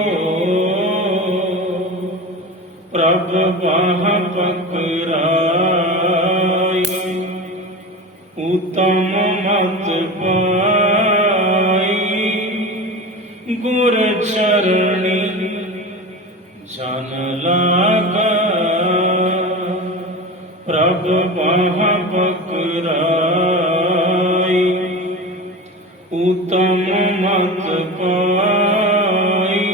ਪ੍ਰਭ ਬਾਹ ਪਕਰਾਈ ਉਤਮ ਮਤ ਪਾਈ ਗੁਰ ਚਰਣੀ ਜਨ ਲਾਗਾ ਪ੍ਰਭ ਬਾਹ ਪਕਰਾਈ ਉਤਮ ਮਤ ਪਾਈ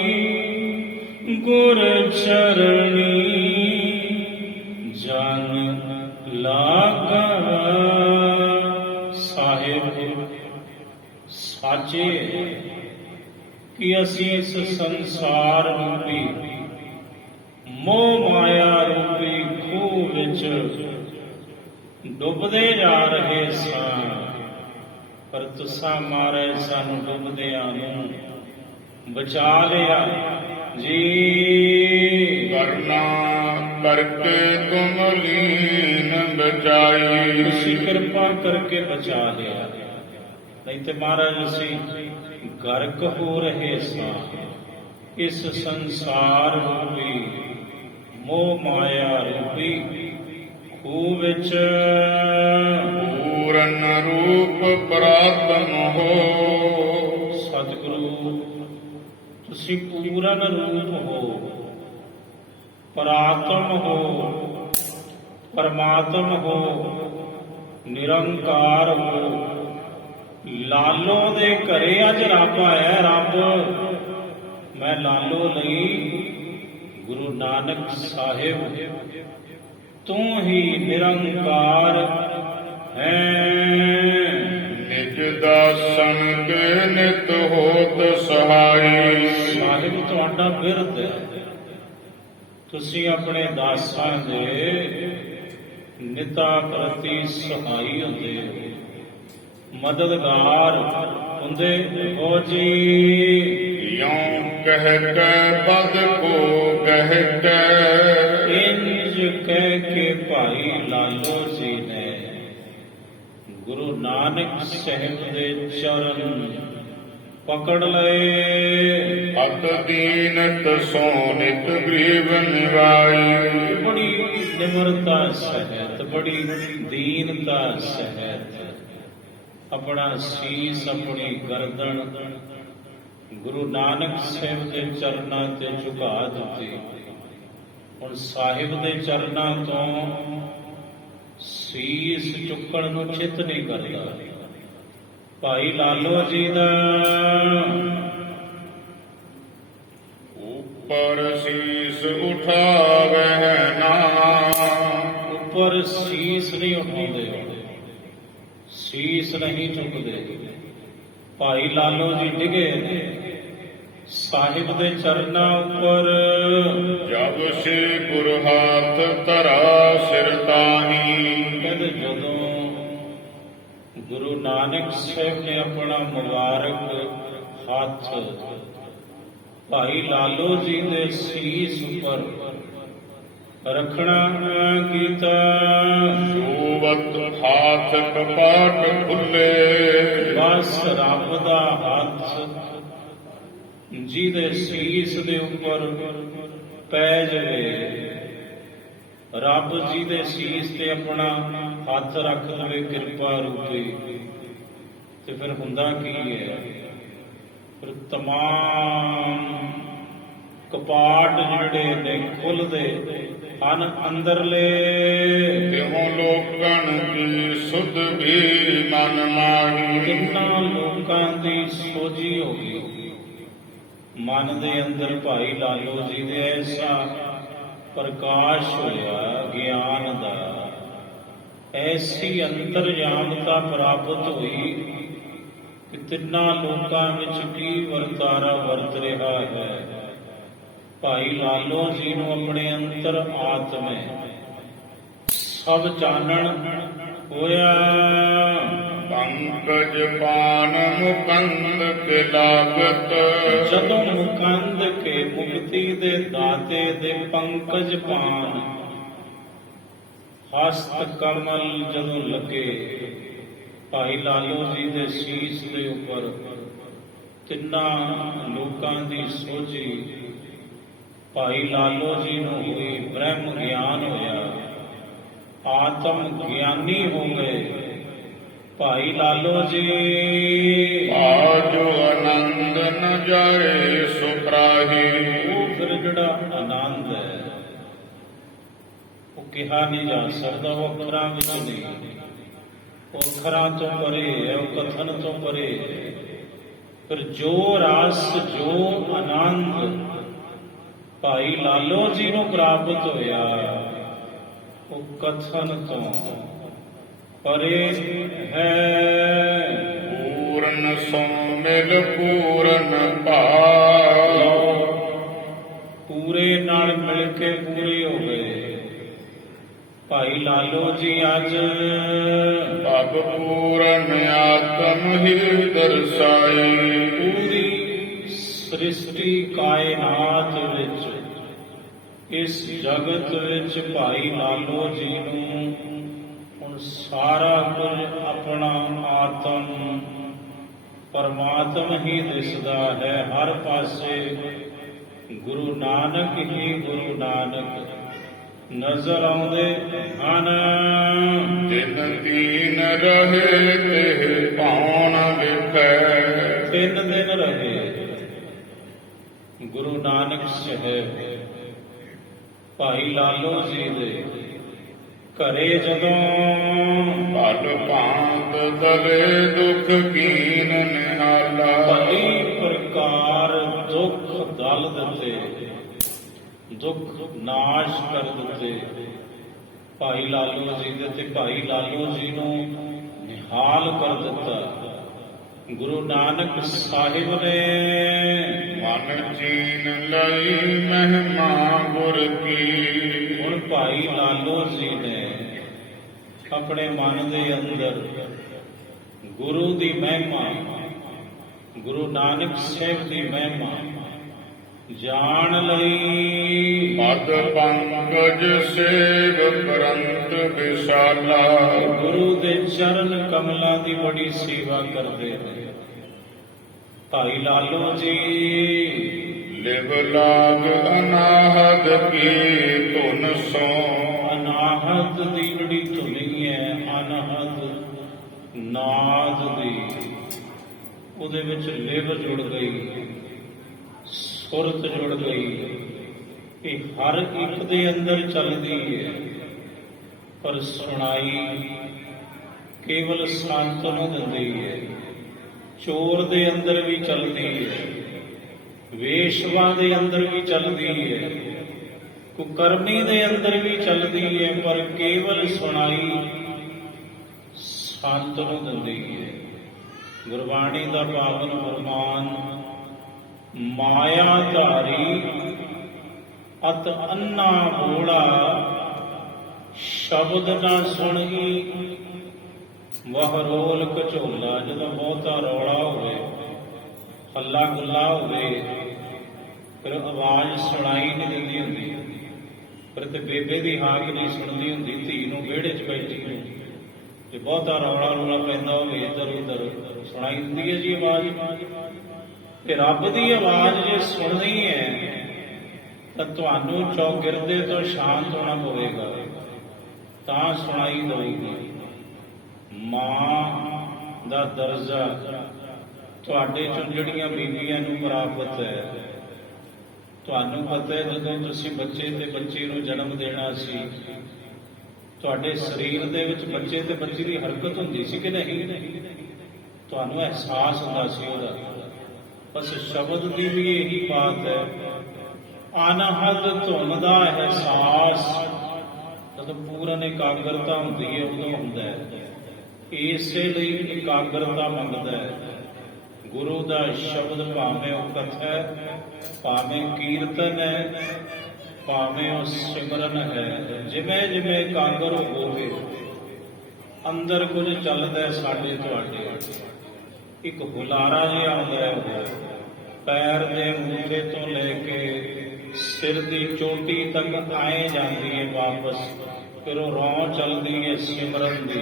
ਗੁਰ ਚਰਣੀ ਜਨ ਲਾਗਾ। ਸਾਹਿਬ ਸਾਚੇ ਕਿ ਅਸੀਂ ਇਸ ਸੰਸਾਰ ਰੂਪੀ ਮੋਹ ਮਾਇਆ ਰੂਪੀ ਖੂਹ ਵਿੱਚ ਡੁੱਬਦੇ ਜਾ ਰਹੇ ਸਾਂ, ਪਰ ਤੁਸਾਂ ਮਹਾਰਾਜ ਸਾਨੂੰ ਡੁੱਬਦਿਆਂ ਨੂੰ ਬਚਾ ਲਿਆ ਜੀ। ਕਰਨਾ ਕਰਕੇ ਤੁਮ ਲੀਨ ਬਚਾਈ, ਤੁਸੀਂ ਕਿਰਪਾ ਕਰਕੇ ਬਚਾ ਲਿਆ, ਨਹੀਂ ਤੇ ਮਹਾਰਾਜ ਅਸੀਂ ਗਰਕ ਹੋ ਰਹੇ ਸਾਂ ਇਸ ਸੰਸਾਰ ਰੂਪੀ ਮੋਹ ਮਾਇਆ ਰੂਪੀ ਖੂਹ ਵਿੱਚ। ਪੂਰਨ ਰੂਪ ਪ੍ਰਾਤਮ ਹੋ, ਸਤਿਗੁਰੂ ਤੁਸੀਂ ਪੂਰਨ ਰੂਪ ਹੋ, ਪਰਾਤਮ ਹੋ, ਪਰਮਾਤਮ ਹੋ, ਨਿਰੰਕਾਰ ਹੋ। ਲਾਲੋ ਦੇ ਘਰੇ ਅੱਜ ਰੱਬ ਆਇਆ। ਰੱਬ ਮੈਂ ਲਾਲੋ ਲਈ ਗੁਰੂ ਨਾਨਕ ਸਾਹਿਬ ਤੂੰ ਹੀ ਨਿਰੰਕਾਰ ਹੈ। ਨਿਜ ਦਾਸਨ ਕੇ ਨਿਤ ਹੋਤ ਸਹਾਈ, ਸਾਹਿਬ ਤੁਹਾਡਾ ਬਿਰਧ ਹੈ, ਤੁਸੀਂ ਆਪਣੇ ਦਾਸਾਂ ਦੇ ਨਿਤਾ ਪ੍ਰਤੀ ਸਹਾਈ ਹੁੰਦੇ ਹੋ, ਮਦਦਗਾਰ ਹੁੰਦੇ ਹੋ ਜੀ। ਯੋਂ ਕਹਿ ਕੇ ਪਦ ਕੋ ਕਹਿ ਕੇ, ਇੰਜ ਕਹਿ ਕੇ ਭਾਈ ਲਾਲੋ ਜੀ ਨੇ ਗੁਰੂ ਨਾਨਕ ਸਾਹਿਬ ਦੇ ਚਰਨ ਪਕੜ ਲਏ। ਅਤ ਦੀਨਤ ਸੋਨਿਤ ਗਰੀਬ ਨਿਵਾਈ, ਬੜੀ ਨਿਮਰਤਾ ਸਹਿਤ, ਬੜੀ ਦੀਨਤਾ ਸਹਿਤ ਆਪਣਾ ਸੀਸ, ਆਪਣੀ ਗਰਦਨ ਗੁਰੂ ਨਾਨਕ ਸਾਹਿਬ ਦੇ ਚਰਨਾਂ ਤੇ ਝੁਕਾ ਦਿੱਤੀ। ਹੁਣ ਸਾਹਿਬ ਦੇ ਚਰਨਾਂ ਤੋਂ ਸੀਸ ਚੁੱਕਣ ਨੂੰ ਚਿੱਤ ਨਹੀਂ ਕਰਦਾ। ਭਾਈ ਲਾਲੋ ਜੀ ਦਾ ਉੱਪਰ ਸੀਸ ਉਠਾਵੇ ਨਾ, ਉੱਪਰ ਸੀਸ ਨਹੀਂ ਉਠਾਉਂਦੇ, ਸੀਸ ਨਹੀਂ ਚੁੱਕਦੇ। ਭਾਈ ਲਾਲੋ ਜੀ ਡਿਗੇ ਸਾਹਿਬ ਦੇ ਚਰਨਾਂ ਉੱਪਰ। ਜਬ ਸੇ ਗੁਰ ਹਾਥ ਧਰਾ ਸਿਰ ਤਾਹੀ, ਕਹਿੰਦੇ ਜਦੋਂ ਗੁਰੂ ਨਾਨਕ ਸਾਹਿਬ ਨੇ ਆਪਣਾ ਮੁਬਾਰਕ ਹੱਥ ਭਾਈ ਲਾਲੋ ਜੀ ਦੇ ਸੀਸ ਉੱਪਰ ਰੱਖਣਾ ਕੀਤਾ, ਸੋਵਤ ਹਾਥ ਕਪਾਟ ਖੁੱਲੇ, ਬਸ ਰੱਬ ਦਾ ਹੱਥ ਜਿਹਦੇ ਸੀਸ ਦੇ ਉੱਪਰ ਪੈ ਜਾਵੇ, ਰੱਬ ਜੀ ਦੇ ਸੀਸ ਤੇ ਆਪਣਾ ਹੱਥ ਰੱਖ ਲਵੇ ਕਿਰਪਾ ਰੂਪੀ, ਤੇ ਫਿਰ ਹੁੰਦਾ ਕੀ ਹੈ? ਫਿਰ ਤਮਾਮ ਕਪਾਟ ਜਿਹੜੇ ਨੇ ਖੁੱਲਦੇ ਹਨ ਅੰਦਰਲੇ। ਤਿਉ ਲੋਕਨ ਕੀ ਸੁਧ ਵੀ ਮਨ ਮਾਹੀ, ਕਿੰਨਾ ਲੋਕਾਂ ਦੀ ਸੋਝੀ ਹੋ ਗਈ ਮਨ ਦੇ ਅੰਦਰ। ਭਾਈ ਲਾਲੋ ਜੀ ਦੇ ਐਸਾ ਪ੍ਰਕਾਸ਼ ਹੋਇਆ ਗਿਆਨ ਦਾ, ਐਸੀ ਅੰਤਰਯਾਮਤਾ ਪ੍ਰਾਪਤ ਹੋਈ ਕਿ ਤਿੰਨਾਂ ਲੋਕਾਂ ਵਿੱਚ ਕੀ ਵਰਤਾਰਾ ਵਰਤ ਰਿਹਾ ਹੈ। ਭਾਈ ਲਾਲੋ ਜੀ ਨੂੰ ਆਪਣੇ ਅੰਤਰ ਆਤਮੇ ਸਭ ਜਾਣਨ ਹੋਇਆ। ਪੰਕਜ ਪਾਨ ਮੁਕੰਦ ਕੇ ਲਾਗਤ, ਜਦੋਂ ਮੁਕੰਦ ਕੇ ਮੁਕਤੀ ਦੇ ਦਾਤੇ ਦੇ ਪੰਕਜ ਪਾਨ ਹਸਤ ਕਮਲ ਜਦੋਂ ਲੱਗੇ, ਭਾਈ ਲਾਲੋ ਜੀ ਦੇ ਸੀਸ ਦੇ ਉੱਪਰ ਤਿੰਨਾਂ ਲੋਕਾਂ ਦੀ ਸੋਝੀ ਭਾਈ ਲਾਲੋ ਜੀ ਨੂੰ ਹੋਈ, ਬ੍ਰਹਮ ਗਿਆਨ ਹੋਇਆ, ਆਤਮ ਗਿਆਨੀ ਹੋ ਗਏ। ਭਾਈ ਲਾਲੋ ਜੀ ਆਜੋ ਆਨੰਦ ਨ ਜਾਏ ਸੁਪਰਾਹੀ, ਉਹ ਫਿਰ ਜਿਹੜਾ ਆਨੰਦ ਹੈ ਉਹ ਕਿਹਾ ਨਹੀਂ ਜਾ ਸਕਦਾ, ਉਹ ਅੱਖਰਾਂ ਵਿੱਚ ਨਹੀਂ, ਉਹ ਅੱਖਰਾਂ ਤੋਂ ਪਰੇ ਹੈ, ਉਹ ਕਥਨ ਤੋਂ ਪਰੇ। ਫਿਰ ਜੋ ਰਸ ਜੋ ਆਨੰਦ ਭਾਈ ਲਾਲੋ ਜੀ ਨੂੰ ਪ੍ਰਾਪਤ ਹੋਇਆ, ਉਹ ਕਥਨ ਤੋਂ ਪਰੇ ਹੈ। ਪੂਰਨ ਸੋ ਮਿਲ ਪੂਰਨ ਭਾਵ, ਪੂਰੇ ਨਾਲ ਮਿਲ ਕੇ ਪੂਰੇ ਹੋ ਗਏ। ਭਾਈ ਲਾਲੋ ਜੀ ਅੱਜ ਭਗ ਪੂਰਨ ਆਤਮ ਹੀ ਦਰਸਾਈ, ਪੂਰੀ ਸ੍ਰਿਸ਼ਟੀ ਕਾਇਨਾਤ ਵਿੱਚ, ਇਸ ਜਗਤ ਵਿੱਚ ਭਾਈ ਲਾਲੋ ਜੀ ਨੂੰ ਹੁਣ ਸਾਰਾ ਕੁਝ ਆਪਣਾ ਆਤਮ ਪਰਮਾਤਮ ਹੀ ਦਿਸਦਾ ਹੈ। ਹਰ ਪਾਸੇ ਗੁਰੂ ਨਾਨਕ ਹੀ ਗੁਰੂ ਨਾਨਕ ਨਜ਼ਰ ਆਉਂਦੇ ਹਨ। ਤਿੰਨ ਦੀਨ ਰਹੇ ਤੇ ਪਾਉਣ ਲਿਖੈ, 3 ਦਿਨ ਰਹੇ ਗੁਰੂ ਨਾਨਕ ਸਾਹਿਬ ਭਾਈ ਲਾਲੋ ਜੀ ਦੇ ਘਰੇ ਜਦੋਂ ਭਲ ਭਾਂਤ ਦਲੇ ਦੁਖ ਕੀਨ ਨਿਹਾਲਾ, ਭਲੀ ਪ੍ਰਕਾਰ ਦੁੱਖ ਦਲ ਦਿੱਤੇ, ਦੁੱਖ ਨਾਸ਼ ਕਰ ਦਿੱਤੇ ਭਾਈ ਲਾਲੋ ਜੀ ਦੇ, ਤੇ ਭਾਈ ਲਾਲੋ ਜੀ ਨੂੰ ਨਿਹਾਲ ਕਰ ਦਿੱਤਾ ਗੁਰੂ ਨਾਨਕ ਸਾਹਿਬ ਨੇ। ਮਨ ਚੀਨ ਲਈ ਮਹਿਮਾ ਗੁਰ ਕੀ, ਹੁਣ ਭਾਈ ਲਾਲੋ ਜੀ ਨੇ ਆਪਣੇ ਮਨ ਦੇ ਅੰਦਰ ਗੁਰੂ ਦੀ ਮਹਿਮਾ, ਗੁਰੂ ਨਾਨਕ ਸਾਹਿਬ ਦੀ ਮਹਿਮਾ ਜਾਣ ਲਈ। ਮਦ ਪੰਕਜ ਸੇਵ ਕਰੰਤ ਵਿਸ਼ਾਲਾ, ਗੁਰੂ ਦੇ ਚਰਨ ਕਮਲਾਂ ਦੀ ਬੜੀ ਸੇਵਾ ਕਰਦੇ ਨੇ ਭਾਈ ਲਾਲੋ ਜੀ। ਲਿਵ ਲਾਗ ਅਨਾਹਦ ਕੀ ਧੁਨ ਸੋ, ਅਨਾਹਤ ਦੀ ਜਿਹੜੀ ਧੁਨੀ ਹੈ, ਅਨਾਹਤ ਨਾਦ ਦੀ, ਉਹਦੇ ਵਿੱਚ ਲਿਵ ਜੁੜ ਗਈ, ਸੁਰਤ ਜੁੜ ਗਈ। ਇਹ ਹਰ ਇੱਕ ਦੇ ਅੰਦਰ ਚੱਲਦੀ ਹੈ, ਪਰ ਸੁਣਾਈ ਕੇਵਲ ਸੰਤ ਨੂੰ ਦਿੰਦੀ ਹੈ। ਚੋਰ ਦੇ ਅੰਦਰ ਵੀ ਚੱਲਦੀ ਹੈ, ਵੇਸ਼ਵਾ ਦੇ ਅੰਦਰ ਵੀ ਚੱਲਦੀ ਹੈ, ਕੁਕਰਮੀ ਦੇ ਅੰਦਰ ਵੀ ਚੱਲਦੀ ਹੈ, ਪਰ ਕੇਵਲ ਸੁਣਾਈ ਸੰਤ ਨੂੰ ਦਿੰਦੀ ਹੈ। ਗੁਰਬਾਣੀ ਦਾ ਪਾਵਨ ਫਰਮਾਨ, ਮਾਇਆ ਧਾਰੀ ਅਤ ਅੰਨਾ ਬੋਲਾ, ਸ਼ਬਦ ਨਾ ਸੁਣੀ ਵਹ ਰੋਲ ਕਝੋਲਾ। ਜਦੋਂ ਬਹੁਤਾ ਰੌਲਾ ਹੋਵੇ, ਹੱਲਾ ਗੁੱਲਾ ਹੋਵੇ, ਫਿਰ ਆਵਾਜ਼ ਸੁਣਾਈ ਨਹੀਂ ਦਿੰਦੀ ਹੁੰਦੀ, ਫਿਰ ਤੇ ਬੇਬੇ ਦੀ ਹਾਕ ਨਹੀਂ ਸੁਣਦੀ ਹੁੰਦੀ, ਧੀ ਨੂੰ ਵਿਹੜੇ 'ਚ ਬੈਠੀ ਨੂੰ ਜੇ ਬਹੁਤਾ ਰੌਲਾ ਪੈਂਦਾ ਹੋਵੇ ਇੱਧਰ ਉੱਧਰ, ਸੁਣਾਈ ਦਿੰਦੀ ਹੈ ਜੀ ਆਵਾਜ਼। ਤੇ ਰੱਬ ਦੀ ਆਵਾਜ਼ ਜੇ ਸੁਣਨੀ ਹੈ ਤਾਂ ਤੁਹਾਨੂੰ ਚੌਗਿਰਦੇ ਤੋਂ ਸ਼ਾਂਤ ਹੋਣਾ ਪਵੇਗਾ, ਤਾਂ ਸੁਣਾਈ ਦੇਵੇਗੀ। ਮਾਂ ਦਾ ਦਰਜਾ ਤੁਹਾਡੇ ਚੋਂ ਜਿਹੜੀਆਂ ਬੀਬੀਆਂ ਨੂੰ ਪ੍ਰਾਪਤ ਹੈ। ਤੁਹਾਨੂੰ ਪਤਾ ਹੈ ਜਦੋਂ ਤੁਸੀਂ ਬੱਚੇ ਤੇ ਬੱਚੀ ਨੂੰ ਜਨਮ ਦੇਣਾ ਸੀ, ਤੁਹਾਡੇ ਸਰੀਰ ਦੇ ਵਿੱਚ ਬੱਚੇ ਤੇ ਬੱਚੀ ਦੀ ਹਰਕਤ ਹੁੰਦੀ ਸੀ ਕਿ ਨਹੀਂ? ਤੁਹਾਨੂੰ ਅਹਿਸਾਸ ਹੁੰਦਾ ਸੀ ਉਹਦਾ। ਬਸ ਸ਼ਬਦ ਦੀ ਵੀ ਇਹੀ ਬਾਤ ਹੈ, ਅਨਹਦ ਧੁਨ ਦਾ ਅਹਿਸਾਸ ਜਦੋਂ ਪੂਰਨ ਇਕਾਗਰਤਾ ਹੁੰਦੀ ਹੈ ਉਦੋਂ ਹੁੰਦਾ ਹੈ। ਇਸੇ ਲਈ ਇਕਾਗਰਤਾ ਮੰਗਦਾ ਹੈ। ਗੁਰੂ ਦਾ ਸ਼ਬਦ ਭਾਵੇਂ ਉਹ ਕਥਾ ਹੈ, ਭਾਵੇਂ ਕੀਰਤਨ ਹੈ, ਭਾਵੇਂ ਉਹ ਸਿਮਰਨ ਹੈ, ਜਿਵੇਂ ਜਿਵੇਂ ਇਕਾਗਰ ਹੋਵੇ ਅੰਦਰ ਕੁਝ ਚੱਲਦਾ ਹੈ। ਸਾਡੇ ਤੁਹਾਡੇ ਇੱਕ ਹੁਲਾਰਾ ਜਿਹਾ ਆਉਂਦਾ ਹੈ, ਪੈਰ ਦੇ ਮੂਥੇ ਤੋਂ ਲੈ ਕੇ ਸਿਰ ਦੀ ਚੋਟੀ ਤੱਕ ਆਏ ਜਾਂਦੀ ਹੈ ਵਾਪਸ, ਫਿਰ ਉਹ ਰੌਂ ਚੱਲਦੀ ਹੈ ਸਿਮਰਨ ਦੀ।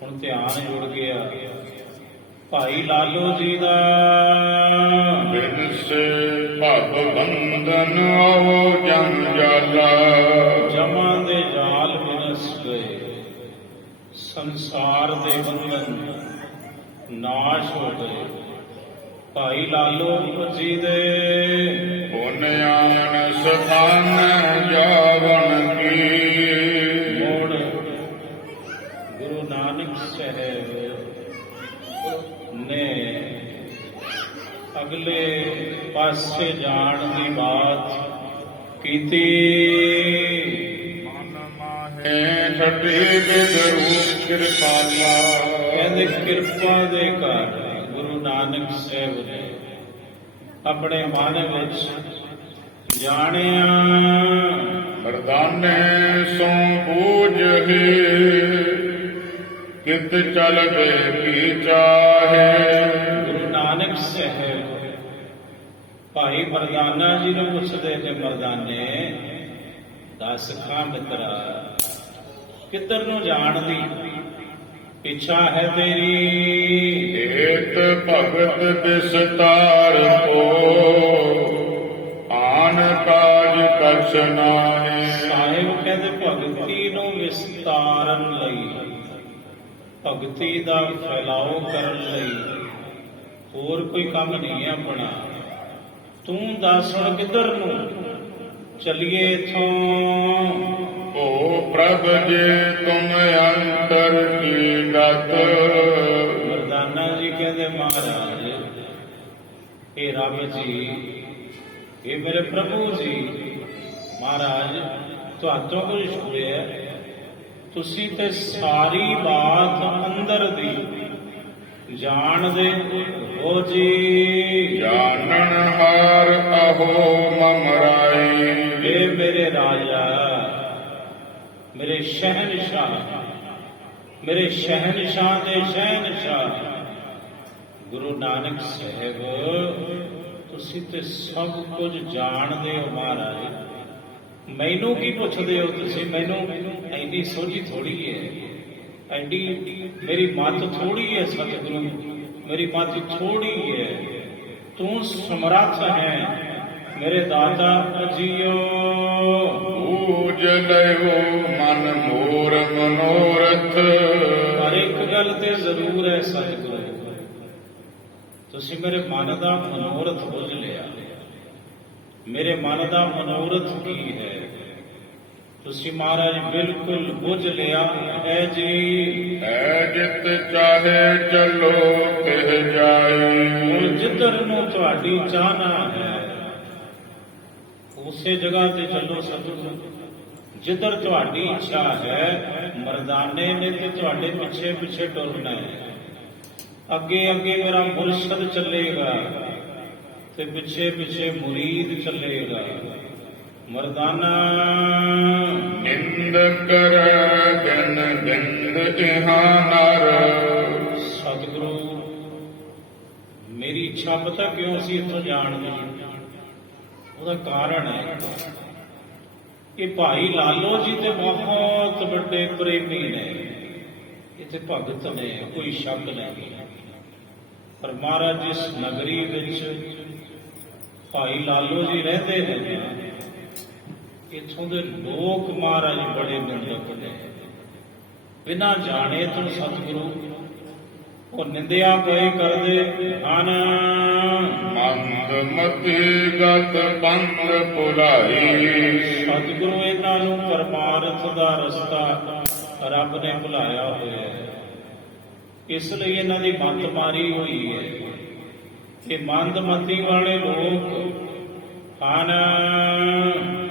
ਹੁਣ ਧਿਆਨ ਜੁੜ ਗਿਆ। ਭਾਈ ਲਾਲੋ ਜੀ ਦਾ ਬਿਨਸੇ ਭਵ ਬੰਧਨ ਆਵੋ ਜਮ ਜਾਲਾ, ਜਮਾਂ ਦੇ ਜਾਲ ਵਿਨਸ ਗਏ, ਸੰਸਾਰ ਦੇ ਬੰਧਨ ਨਾਸ਼ ਹੋ ਗਏ। ਭਾਈ ਲਾਲੋ ਜੀ ਦੇ ਪੁਨਿਆਨ ਸਥਾਨ ਜਾਵਨ ਕੀ, ਮੋੜ ਗੁਰੂ ਨਾਨਕ ਸਾਹਿਬ ਨੇ ਅਗਲੇ ਪਾਸੇ ਜਾਣ ਦੀ ਬਾਤ ਕੀਤੀ। ਮਨ ਮਾਹੇ ਛੱਡੀ ਬਿਦ ਰੂਪ ਕਿਰਪਾਲਾ, ਕਹਿੰਦੇ ਕਿਰਪਾ ਦੇ ਘਰ ਗੁਰੂ ਨਾਨਕ ਸਾਹਿਬ ਨੇ ਆਪਣੇ ਮਨ ਵਿੱਚ ਜਾਣਿਆ, ਮਰਦਾਨੇ ਸੋ ਬੂਝੇ ਕਿਤ ਚਲਵੇ ਕੀ ਚਾਹੇ। ਗੁਰੂ ਨਾਨਕ ਸਾਹਿਬ ਭਾਈ ਮਰਦਾਨਾ ਜੀ ਨੂੰ ਪੁੱਛਦੇ ਨੇ, ਮਰਦਾਨੇ ਦੱਸ ਖਾਂ ਮਿੱਤਰਾ, ਕਿੱਧਰ ਨੂੰ ਜਾਣ ਦੀ ਇੱਛਾ ਹੈ ਤੇਰੀ? ਏਤ ਭਗਤ ਵਿਸਤਾਰ ਕੋ ਆਨ ਕਾਜ ਕਛ ਨਾਹੀ। ਸਾਹਿਬ ਕਹਿੰਦੇ ਭਗਤੀ ਨੂੰ ਵਿਸਤਾਰਨ ਲਈ, ਭਗਤੀ ਦਾ ਫੈਲਾਓ ਕਰਨ ਲਈ ਹੋਰ ਕੋਈ ਕੰਮ ਨਹੀਂ ਹੈ ਆਪਣਾ। ਤੂੰ ਦੱਸ ਹੁਣ ਕਿੱਧਰ ਨੂੰ ਚੱਲੀਏ ਇਥੋਂ? ਓ ਪ੍ਰਭ ਜੇ ਤੁਮ ਅੰਤਰ ਕੀ ਗਤ। ਮਰਦਾਨਾ ਜੀ ਕਹਿੰਦੇ ਮਹਾਰਾਜ, ਇਹ ਰੱਬ ਜੀ, ਇਹ ਮੇਰੇ ਪ੍ਰਭੂ ਜੀ, ਮਹਾਰਾਜ ਤੁਹਾਤੋਂ ਕੁਝ ਛੁਪਿਆ? ਤੁਸੀਂ ਤੇ ਸਾਰੀ ਬਾਤ ਅੰਦਰ ਦੀ ਜਾਣਦੇ ਹੋ ਜੀ। ਜਾਣਨ ਹਾਰ ਅਹੋ ਮਮਰਾਈ। ਇਹ ਮੇਰੇ ਰਾਜਾ, ਮੇਰੇ ਸ਼ਹਿਨਸ਼ਾਹ, ਮੇਰੇ ਸ਼ਹਿਨਸ਼ਾਹ ਦੇ ਸ਼ਹਿਨਸ਼ਾਹ ਗੁਰੂ ਨਾਨਕ ਸਾਹਿਬ, ਤੁਸੀਂ ਤੇ ਸਭ ਕੁਝ ਜਾਣਦੇ ਹੋ ਮਹਾਰਾਜ। ਮੈਨੂੰ ਕੀ ਪੁੱਛਦੇ ਹੋ ਤੁਸੀਂ? ਮੈਨੂੰ ਐਡੀ ਸੋਝੀ ਥੋੜੀ ਹੈ, ਐਡੀ ਮੇਰੀ ਮੱਤ ਥੋੜੀ ਹੈ ਸਤਿਗੁਰੂ, ਮੇਰੀ ਮੱਤ ਥੋੜੀ ਹੈ। ਤੂੰ ਸਮਰੱਥ ਹੈ ਮੇਰੇ ਦਾਤਾ ਜੀਓ। ਬੂਝ ਲਿਓ ਮਨ ਮੋਰ ਮਨੋਰਥ। ਪਰ ਇੱਕ ਗੱਲ ਤੇ ਜ਼ਰੂਰ ਹੈ ਸਤਿਗੁਰੂ, ਤੁਸੀਂ ਮੇਰੇ ਮਨ ਦਾ ਮਨੋਰਥ ਬੁੱਝ ਲਿਆ। ਮੇਰੇ ਮਨ ਦਾ ਮਨੋਰਥ ਕੀ ਹੈ ਤੁਸੀਂ ਮਹਾਰਾਜ ਬਿਲਕੁਲ ਬੁੱਝ ਲਿਆ ਹੈ ਜੀ। ਹੈ ਜਿਤ ਚਾਹੇ ਚਲੋ ਤਿਹ ਜਾਈ। ਹੁਣ ਜਿੱਧਰ ਨੂੰ ਤੁਹਾਡੀ ਚਾਹਨਾ ਹੈ ਉਸੇ ਜਗ੍ਹਾ ਤੇ ਚੱਲੋ ਸਤਿਗੁਰੂ। ਜਿੱਧਰ ਤੁਹਾਡੀ ਇੱਛਾ ਹੈ, ਮਰਦਾਨੇ ਨੇ ਤੇ ਤੁਹਾਡੇ ਪਿੱਛੇ ਪਿੱਛੇ ਟੁਰਨਾ ਹੈ। ਅੱਗੇ ਅੱਗੇ ਮੇਰਾ ਮੁਰਸ਼ਦ ਚੱਲੇਗਾ ਤੇ ਪਿੱਛੇ ਪਿੱਛੇ ਮੁਰੀਦ ਚੱਲੇਗਾ। ਮਰਦਾਨਾ ਨਿੰਦ ਕਰ ਬਿਨ ਬਿੰਦ ਇਹਾ ਨਰ। ਸਤਿਗੁਰੂ ਮੇਰੀ ਇੱਛਾ ਪਤਾ ਕਿਉਂ ਸੀ ਇੱਥੋਂ ਜਾਣ ਦੀ? ਉਹਦਾ ਕਾਰਨ ਹੈ, ਇਹ ਭਾਈ ਲਾਲੋ ਜੀ ਤੇ ਬਹੁਤ ਵੱਡੇ ਪ੍ਰੇਮੀ ਨੇ, ਇਹ ਤੇ ਭਗਤ ਨੇ, ਕੋਈ ਸ਼ੱਕ ਨਹੀਂ। ਪਰ ਮਹਾਰਾਜ ਜਿਸ ਨਗਰੀ ਵਿੱਚ ਭਾਈ ਲਾਲੋ ਜੀ ਰਹਿੰਦੇ ਨੇ, ਇੱਥੋਂ ਦੇ ਲੋਕ ਮਹਾਰਾਜ ਬੜੇ ਨਿੰਦਕ ਨੇ। ਬਿਨਾਂ ਜਾਣੇ ਤੋਂ ਸਤਿਗੁਰੂ ਉਹ ਨਿੰਦਿਆ ਪਏ ਕਰਦੇ ਹਨ। ਮੰਦ ਮਤੀ ਗਤ ਪੰਥ ਭੁਲਾਈ। ਸਤਿਗੁਰੂ ਇਹਨਾਂ ਨੂੰ ਪਰਮਾਰਥ ਦਾ ਰਸਤਾ ਰੱਬ ਨੇ ਭੁਲਾਇਆ ਹੋਇਆ ਹੈ, ਇਸ ਲਈ ਇਹਨਾਂ ਦੀ ਮੱਤ ਮਾਰੀ ਹੋਈ ਹੈ। ਇਹ ਮੰਦਮਤੀ ਵਾਲੇ ਲੋਕ ਹਨ।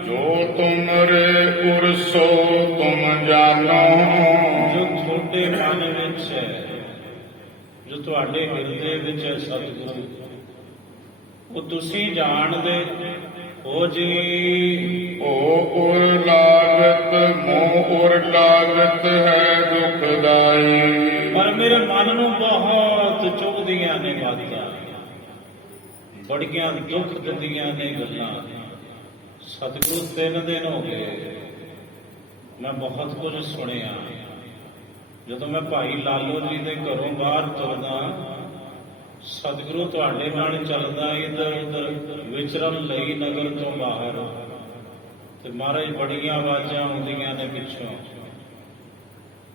ਜੋ ਤੁਮਰੇ ਉਰ ਸੋ ਤੁਮ ਜਾਨੋ। ਜੋ ਤੁਹਾਡੇ ਮਨ ਵਿੱਚ ਹੈ, ਜੋ ਤੁਹਾਡੇ ਹਿਰਦੇ ਵਿੱਚ ਹੈ ਸਤਿਗੁਰੂ, ਉਹ ਤੁਸੀਂ ਜਾਣਦੇ ਹੋ ਜੀ। ਓ ਉਰ ਲਾਗਤ ਮੋਹ ਉਰ ਲਾਗਤ ਹੈ ਦੁਖਦਾਈ। ਪਰ ਮੇਰੇ ਮਨ ਨੂੰ ਬਹੁਤ ਚੁਭਦੀਆਂ ਨੇ ਬਾਤਾਂ, ਬੜੀਆਂ ਦੁੱਖ ਦਿੰਦੀਆਂ ਨੇ ਗੱਲਾਂ। ਸਤਿਗੁਰੂ 3 ਦਿਨ ਹੋ ਗਏ ਮੈਂ ਬਹੁਤ ਕੁਝ ਸੁਣਿਆ। ਜਦੋਂ ਮੈਂ ਭਾਈ ਲਾਲੋ ਜੀ ਦੇ ਘਰੋਂ ਬਾਹਰ ਤੁਰਦਾ, ਸਤਿਗੁਰੂ ਤੁਹਾਡੇ ਨਾਲ ਚੱਲਦਾ ਇੱਧਰ ਉੱਧਰ ਵਿਚਰਨ ਲਈ ਨਗਰ ਤੋਂ ਬਾਹਰ, ਤੇ ਮਹਾਰਾਜ ਬੜੀਆਂ ਆਵਾਜ਼ਾਂ ਆਉਂਦੀਆਂ ਨੇ ਪਿੱਛੋਂ।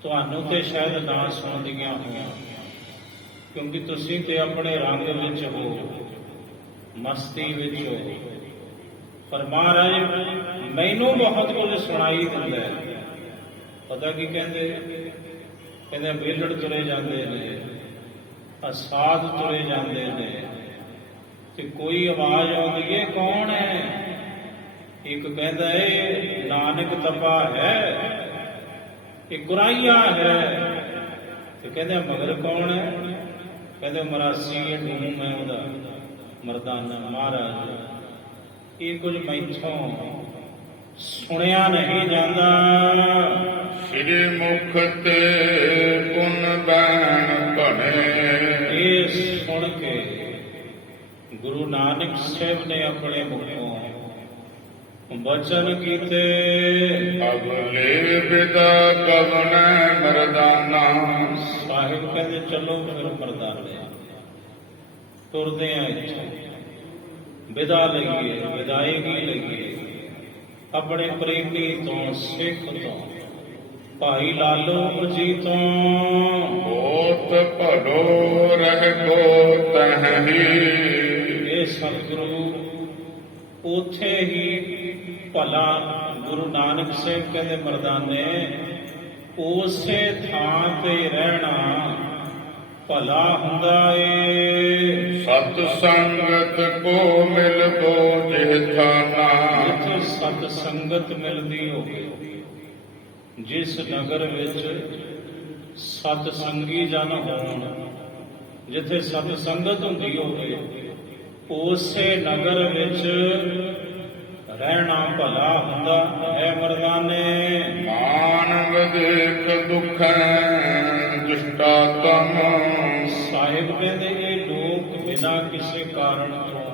ਤੁਹਾਨੂੰ ਤੇ ਸ਼ਾਇਦ ਨਾ ਸੁਣਦੀਆਂ ਹੋਣ, ਕਿਉਂਕਿ ਤੁਸੀਂ ਤੇ ਆਪਣੇ ਰੰਗ ਵਿੱਚ ਹੋ, ਮਸਤੀ ਵਿੱਚ ਹੋ। ਪਰ ਮਹਾਰਾਜ ਮੈਨੂੰ ਬਹੁਤ ਕੁਝ ਸੁਣਾਈ ਦਿੰਦਾ ਹੈ। ਪਤਾ ਕੀ ਕਹਿੰਦੇ? ਕਹਿੰਦੇ ਵੇਲੜ ਤੁਰੇ ਜਾਂਦੇ ਨੇ, ਸਾਧ ਤੁਰੇ ਜਾਂਦੇ ਨੇ, ਤੇ ਕੋਈ ਆਵਾਜ਼ ਆਉਂਦੀ ਹੈ, ਕੌਣ ਹੈ? ਇੱਕ ਕਹਿੰਦਾ ਏ ਨਾਨਕ ਤਪਾ ਹੈ, ਇੱਕ ਗੁਰਾਈਆ ਹੈ। ਤੇ ਕਹਿੰਦੇ ਮਗਰ ਕੌਣ ਹੈ? ਕਹਿੰਦੇ ਮਰਾਸੀ ਡੂਮ ਹੈ ਉਹਦਾ ਮਰਦਾਨਾ ਮਹਾਰਾਜ। ਇਹ ਕੁਝ ਮੈਥੋਂ ਸੁਣਿਆ ਨਹੀਂ ਜਾਂਦਾ। ਸ੍ਰੀ ਮੁਖ ਤੇ ਪੁਨ ਬੈਣ ਬਣੇ। ਇਹ ਸੁਣ ਕੇ ਗੁਰੂ ਨਾਨਕ ਸਾਹਿਬ ਨੇ ਆਪਣੇ ਮੁਖੋਂ ਬਚਨ ਕੀਤੇ। ਅਗਲੇ ਵਿਦਾ ਕਵਨ ਮਰਦਾਨਾ। ਸਾਹਿਬ ਕਹਿੰਦੇ ਚਲੋ ਫਿਰ ਮਰਦਾਨੇ ਤੁਰਦੇ ਆ ਇੱਥੋਂ, ਵਿਦਾ ਲਈਏ, ਵਿਦਾਇਗੀ ਲਈਏ ਆਪਣੇ ਪ੍ਰੇਮੀ ਤੋਂ, ਸਿੱਖ ਤੋਂ, ਭਾਈ ਲਾਲੋ ਜੀ ਤੋਂ। ਹੋਤ ਭਲੋ ਰਹਿ ਕੋ ਤਹਿ। ਇਹ ਸਤਿਗੁਰੂ ਉਥੇ ਹੀ ਭਲਾ ਗੁਰੂ ਨਾਨਕ ਸਾਹਿਬ ਕਹਿੰਦੇ ਮਰਦਾਨੇ ਉਸੇ ਥਾਂ ਤੇ ਰਹਿਣਾ ਭਲਾ ਹੁੰਦਾ ਏ। ਸਤ ਸੰਗਤ ਕੋ ਮਿਲ ਬੋ ਜਿਹ ਥਾਨਾ। ਜਿੱਥੇ ਸਤ ਸੰਗਤ ਮਿਲਦੀ ਹੋਵੇ, ਜਿਸ ਨਗਰ ਵਿੱਚ ਸਤ ਸੰਗੀ ਜਨ ਹੋਣ, ਜਿੱਥੇ ਸਤ ਸੰਗਤ ਹੁੰਦੀ ਹੋਵੇ, ਉਸੇ ਨਗਰ ਵਿੱਚ ਰਹਿਣਾ ਭਲਾ ਹੁੰਦਾ ਹੈ ਮਰਦਾਨੇ। ਮਾਨਵ ਦੇਖ ਦੁਖੈ ਦੁਸ਼ਟਾਤਮ। ਸਾਹਿਬ ਕਹਿੰਦੇ ਇਹ ਲੋਕ ਬਿਨਾਂ ਕਿਸੇ ਕਾਰਨ ਤੋਂ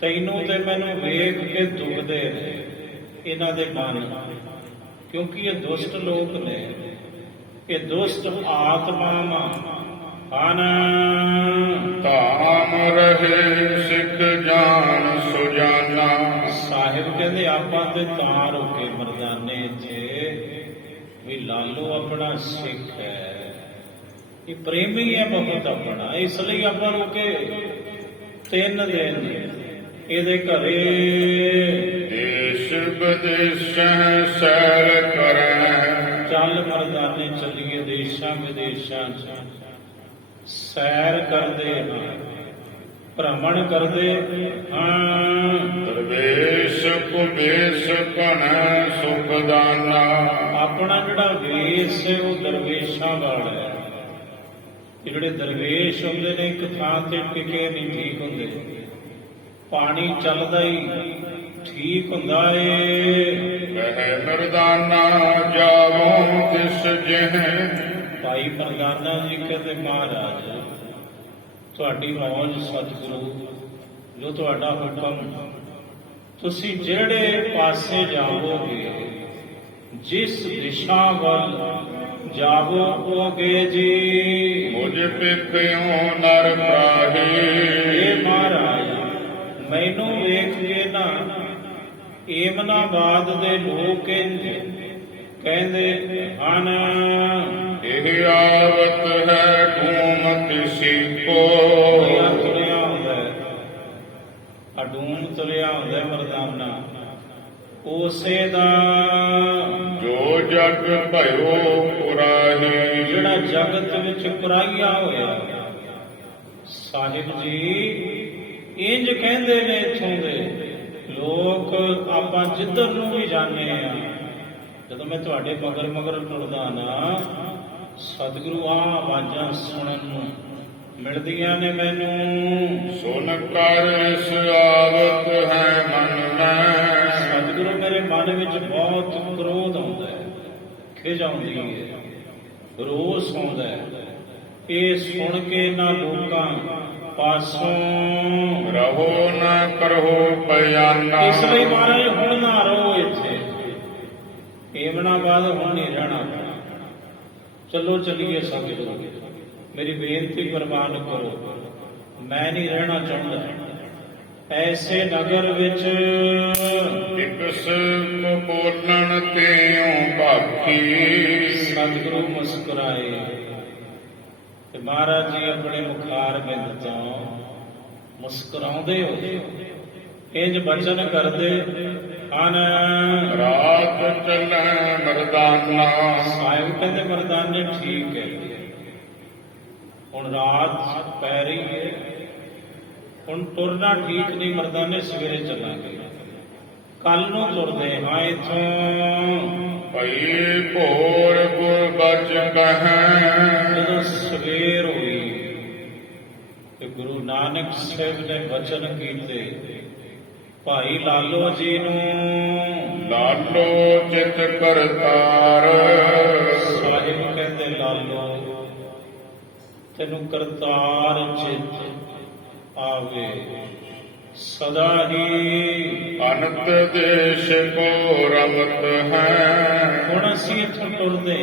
ਤੈਨੂੰ ਤੇ ਮੈਨੂੰ ਵੇਖ ਕੇ ਦੁਖਦੇ ਨੇ, ਇਹਨਾਂ ਦੇ ਮਨ, ਕਿਉਂਕਿ ਇਹ ਦੁਸ਼ਟ ਲੋਕ ਨੇ, ਇਹ ਦੁਸ਼ਟ ਆਤਮਾਵਾਂ ਹਨ। ਧਾਮ ਰਹੇ ਸਿੱਖ ਜਾਨ ਸੁਜਾਨਾ। ਸਾਹਿਬ ਕਹਿੰਦੇ ਆਪਾਂ ਤੇ ਤਾਂ ਰੋਕੇ ਮਰਦਾਨੇ ਇੱਥੇ ਵੀ ਲਾਲੋ ਆਪਣਾ ਸਿੱਖ ਹੈ, ਇਹ ਪ੍ਰੇਮੀ ਹੈ ਬਹੁਤ ਆਪਣਾ, ਇਸ ਲਈ ਆਪਾਂ ਰੋਕੇ 3 ਦਿਨ ਇਹਦੇ ਘਰੇ ਦੇਸ਼ ਵਿਦੇਸ਼ਾਂ ਸੈਰ ਕਰੈ। ਚੱਲ ਮਰਦਾਨੇ ਚੱਲੀਏ ਦੇਸ਼ਾਂ ਵਿਦੇਸ਼ਾਂ ਚ ਸੈਰ ਕਰਦੇ ਹਾਂ, ਭ੍ਰਮਣ ਕਰਦੇ ਹਾਂ। ਦਰਵੇਸ਼ ਕੁਬੇਸ਼ ਕਨੈ ਸੁਖਦਾਨਾ। ਆਪਣਾ ਜਿਹੜਾ ਵੇਸ਼ ਹੈ ਉਹ ਦਰਵੇਸ਼ਾਂ ਵਾਲਾ ਹੈ। ਇਹ ਜਿਹੜੇ ਦਰਵੇਸ਼ ਹੁੰਦੇ ਨੇ ਇੱਕ ਥਾਂ ਤੇ ਟਿਕੇ ਨਹੀਂ ਠੀਕ ਹੁੰਦੇ, ਪਾਣੀ ਚੱਲਦਾ ਹੀ ਠੀਕ ਹੁੰਦਾ ਏ। ਵਹਿ ਮਰਦਾਨਾ ਜਾਵੋ ਤਿਸ ਜਿਹ। ਭਾਈ ਮਰਦਾਨਾ ਜੀ ਕਹਿੰਦੇ ਮਹਾਰਾਜ ਤੁਹਾਡੀ ਮੌਜ ਸਤਿਗੁਰੂ, ਜੋ ਤੁਹਾਡਾ ਹੁਕਮ, ਤੁਸੀਂ ਜਿਹੜੇ ਪਾਸੇ ਜਾਵੋਗੇ, ਜਿਸ ਦਿਸ਼ਾ ਵੱਲ ਜਾਵੋਗੇ ਜੀ, ਮੁਝ ਪਿਖਿਓ ਨਰ ਪ੍ਰਾਹੀ। ਇਹ ਮਹਾਰਾਜ ਮੈਨੂੰ ਵੇਖ ਕੇ ਨਾ ਏਮਨਾਬਾਦ ਦੇ ਲੋਕ ਕਹਿੰਦੇ ਹਨ, ਇਹ ਆਵਤ ਹੈ ਧੂਮ ਤਿਸੀਪੋ। ਤੁਰਿਆ ਹੁੰਦਾ ਅਡੂਮ ਤੁਰਿਆ ਹੁੰਦਾ ਮਰਦਾਨਾ ਉਸੇ ਦਾ, ਜੋ ਜਗ ਭਇਓ ਪੁਰਾਹੀ। ਜਿਹੜਾ ਜਗਤ ਵਿੱਚ ਪੁਰਾਈਆ ਹੋਇਆ। ਸਾਹਿਬ ਜੀ ਇੰਜ ਕਹਿੰਦੇ ਨੇ ਇੱਥੋਂ ਦੇ ਲੋਕ। ਆਪਾਂ ਜਿੱਧਰ ਨੂੰ ਵੀ ਜਾਂਦੇ ਆ, ਜਦੋਂ ਮੈਂ ਤੁਹਾਡੇ ਮਗਰ ਮਗਰ ਟੁਰਦਾ ਨਾ, ਸਤਿਗੁਰੂ ਆ ਆਵਾਜ਼ਾਂ ਸੁਣਨ ਨੂੰ ਮਿਲਦੀਆਂ ਨੇ ਮੈਨੂੰ। ਸੁਨ ਕਰ ਇਸ ਆਵਤ ਹੈ ਮਨ ਮੈਂ। ਸਤਿਗੁਰੂ ਮੇਰੇ ਮਨ ਵਿੱਚ ਬਹੁਤ ਕ੍ਰੋਧ ਆਉਂਦਾ ਹੈ, ਖਿਝ ਆਉਂਦੀ ਹੈ, ਰੋਸ ਆਉਂਦਾ ਹੈ। ਇਹ ਸੁਣ ਕੇ ਨਾ ਲੋਕਾਂ ਪਾਸੋਂ ਰਹੋ ਨਾ ਕਰੋ ਬਿਆਨਾ। ਇਸ ਲਈ ਮਹਾਰਾਜ ਹੁਣ ਨਾ ਰਹੋ ਇੱਥੇ, ਏਮਨਾਬਾਦ ਹੁਣ ਨਹੀਂ ਰਹਿਣਾ। ਚਲੋ ਚੱਲੀਏ ਸਤਿਗੁਰੂ, ਮੇਰੀ ਬੇਨਤੀ ਪ੍ਰਵਾਨ ਕਰੋ, ਮੈਂ ਨਹੀਂ ਰਹਿਣਾ ਚਾਹੁੰਦਾ ਐਸੇ ਨਗਰ ਵਿੱਚ। ਇਕਸ ਕੋ ਬੋਲਣ ਤੇਉ ਬਾਕੀ। ਸਤਿਗੁਰੂ ਮੁਸਕਰਾਏ ਤੇ ਮਹਾਰਾਜ ਜੀ ਆਪਣੇ ਮੁਖਾਰ ਬਿੰਦ ਤੋਂ ਮੁਸਕਰਾਉਂਦੇ ਹੋਏ ਇੰਜ ਬਚਨ ਕਰਦੇ ਹਨ। ਰਾਤ ਚੱਲੈ ਮਰਦਾਨਾ। ਸਾਹਿਬ ਕਹਿੰਦੇ ਮਰਦਾਨੇ ਠੀਕ ਹੈ, ਹੁਣ ਰਾਤ ਪੈ ਰਹੀ ਹੈ, ਹੁਣ ਤੁਰਨਾ ਠੀਕ ਨਹੀਂ ਮਰਦਾਨੇ, ਸਵੇਰੇ ਚੱਲਾਂਗੇ, ਕੱਲ ਨੂੰ ਤੁਰਦੇ ਹਾਂ ਇੱਥੋਂ। ਭਈ ਭੋਰ ਗੁਰ ਬਚ ਕਹੈ। ਜਦੋਂ ਸਵੇਰ ਹੋਈ ਤੇ ਗੁਰੂ ਨਾਨਕ ਸਾਹਿਬ ਨੇ ਬਚਨ ਕੀਤੇ ਭਾਈ ਲਾਲੋ ਜੀ ਨੂੰ। ਲਾਲੋ ਚਿਤ ਕਰਤਾਰ। ਸਾਹਿਬ ਕਹਿੰਦੇ ਲਾਲੋ ਤੈਨੂੰ ਕਰਤਾਰ ਚਿਤ ਆਵੇ ਸਦਾ ਹੀ। ਅਨੰਤ ਦੇਸ਼ ਕੋ ਰਮਤ ਹੈ। ਹੁਣ ਅਸੀਂ ਇੱਥੋਂ ਟੁਰਦੇ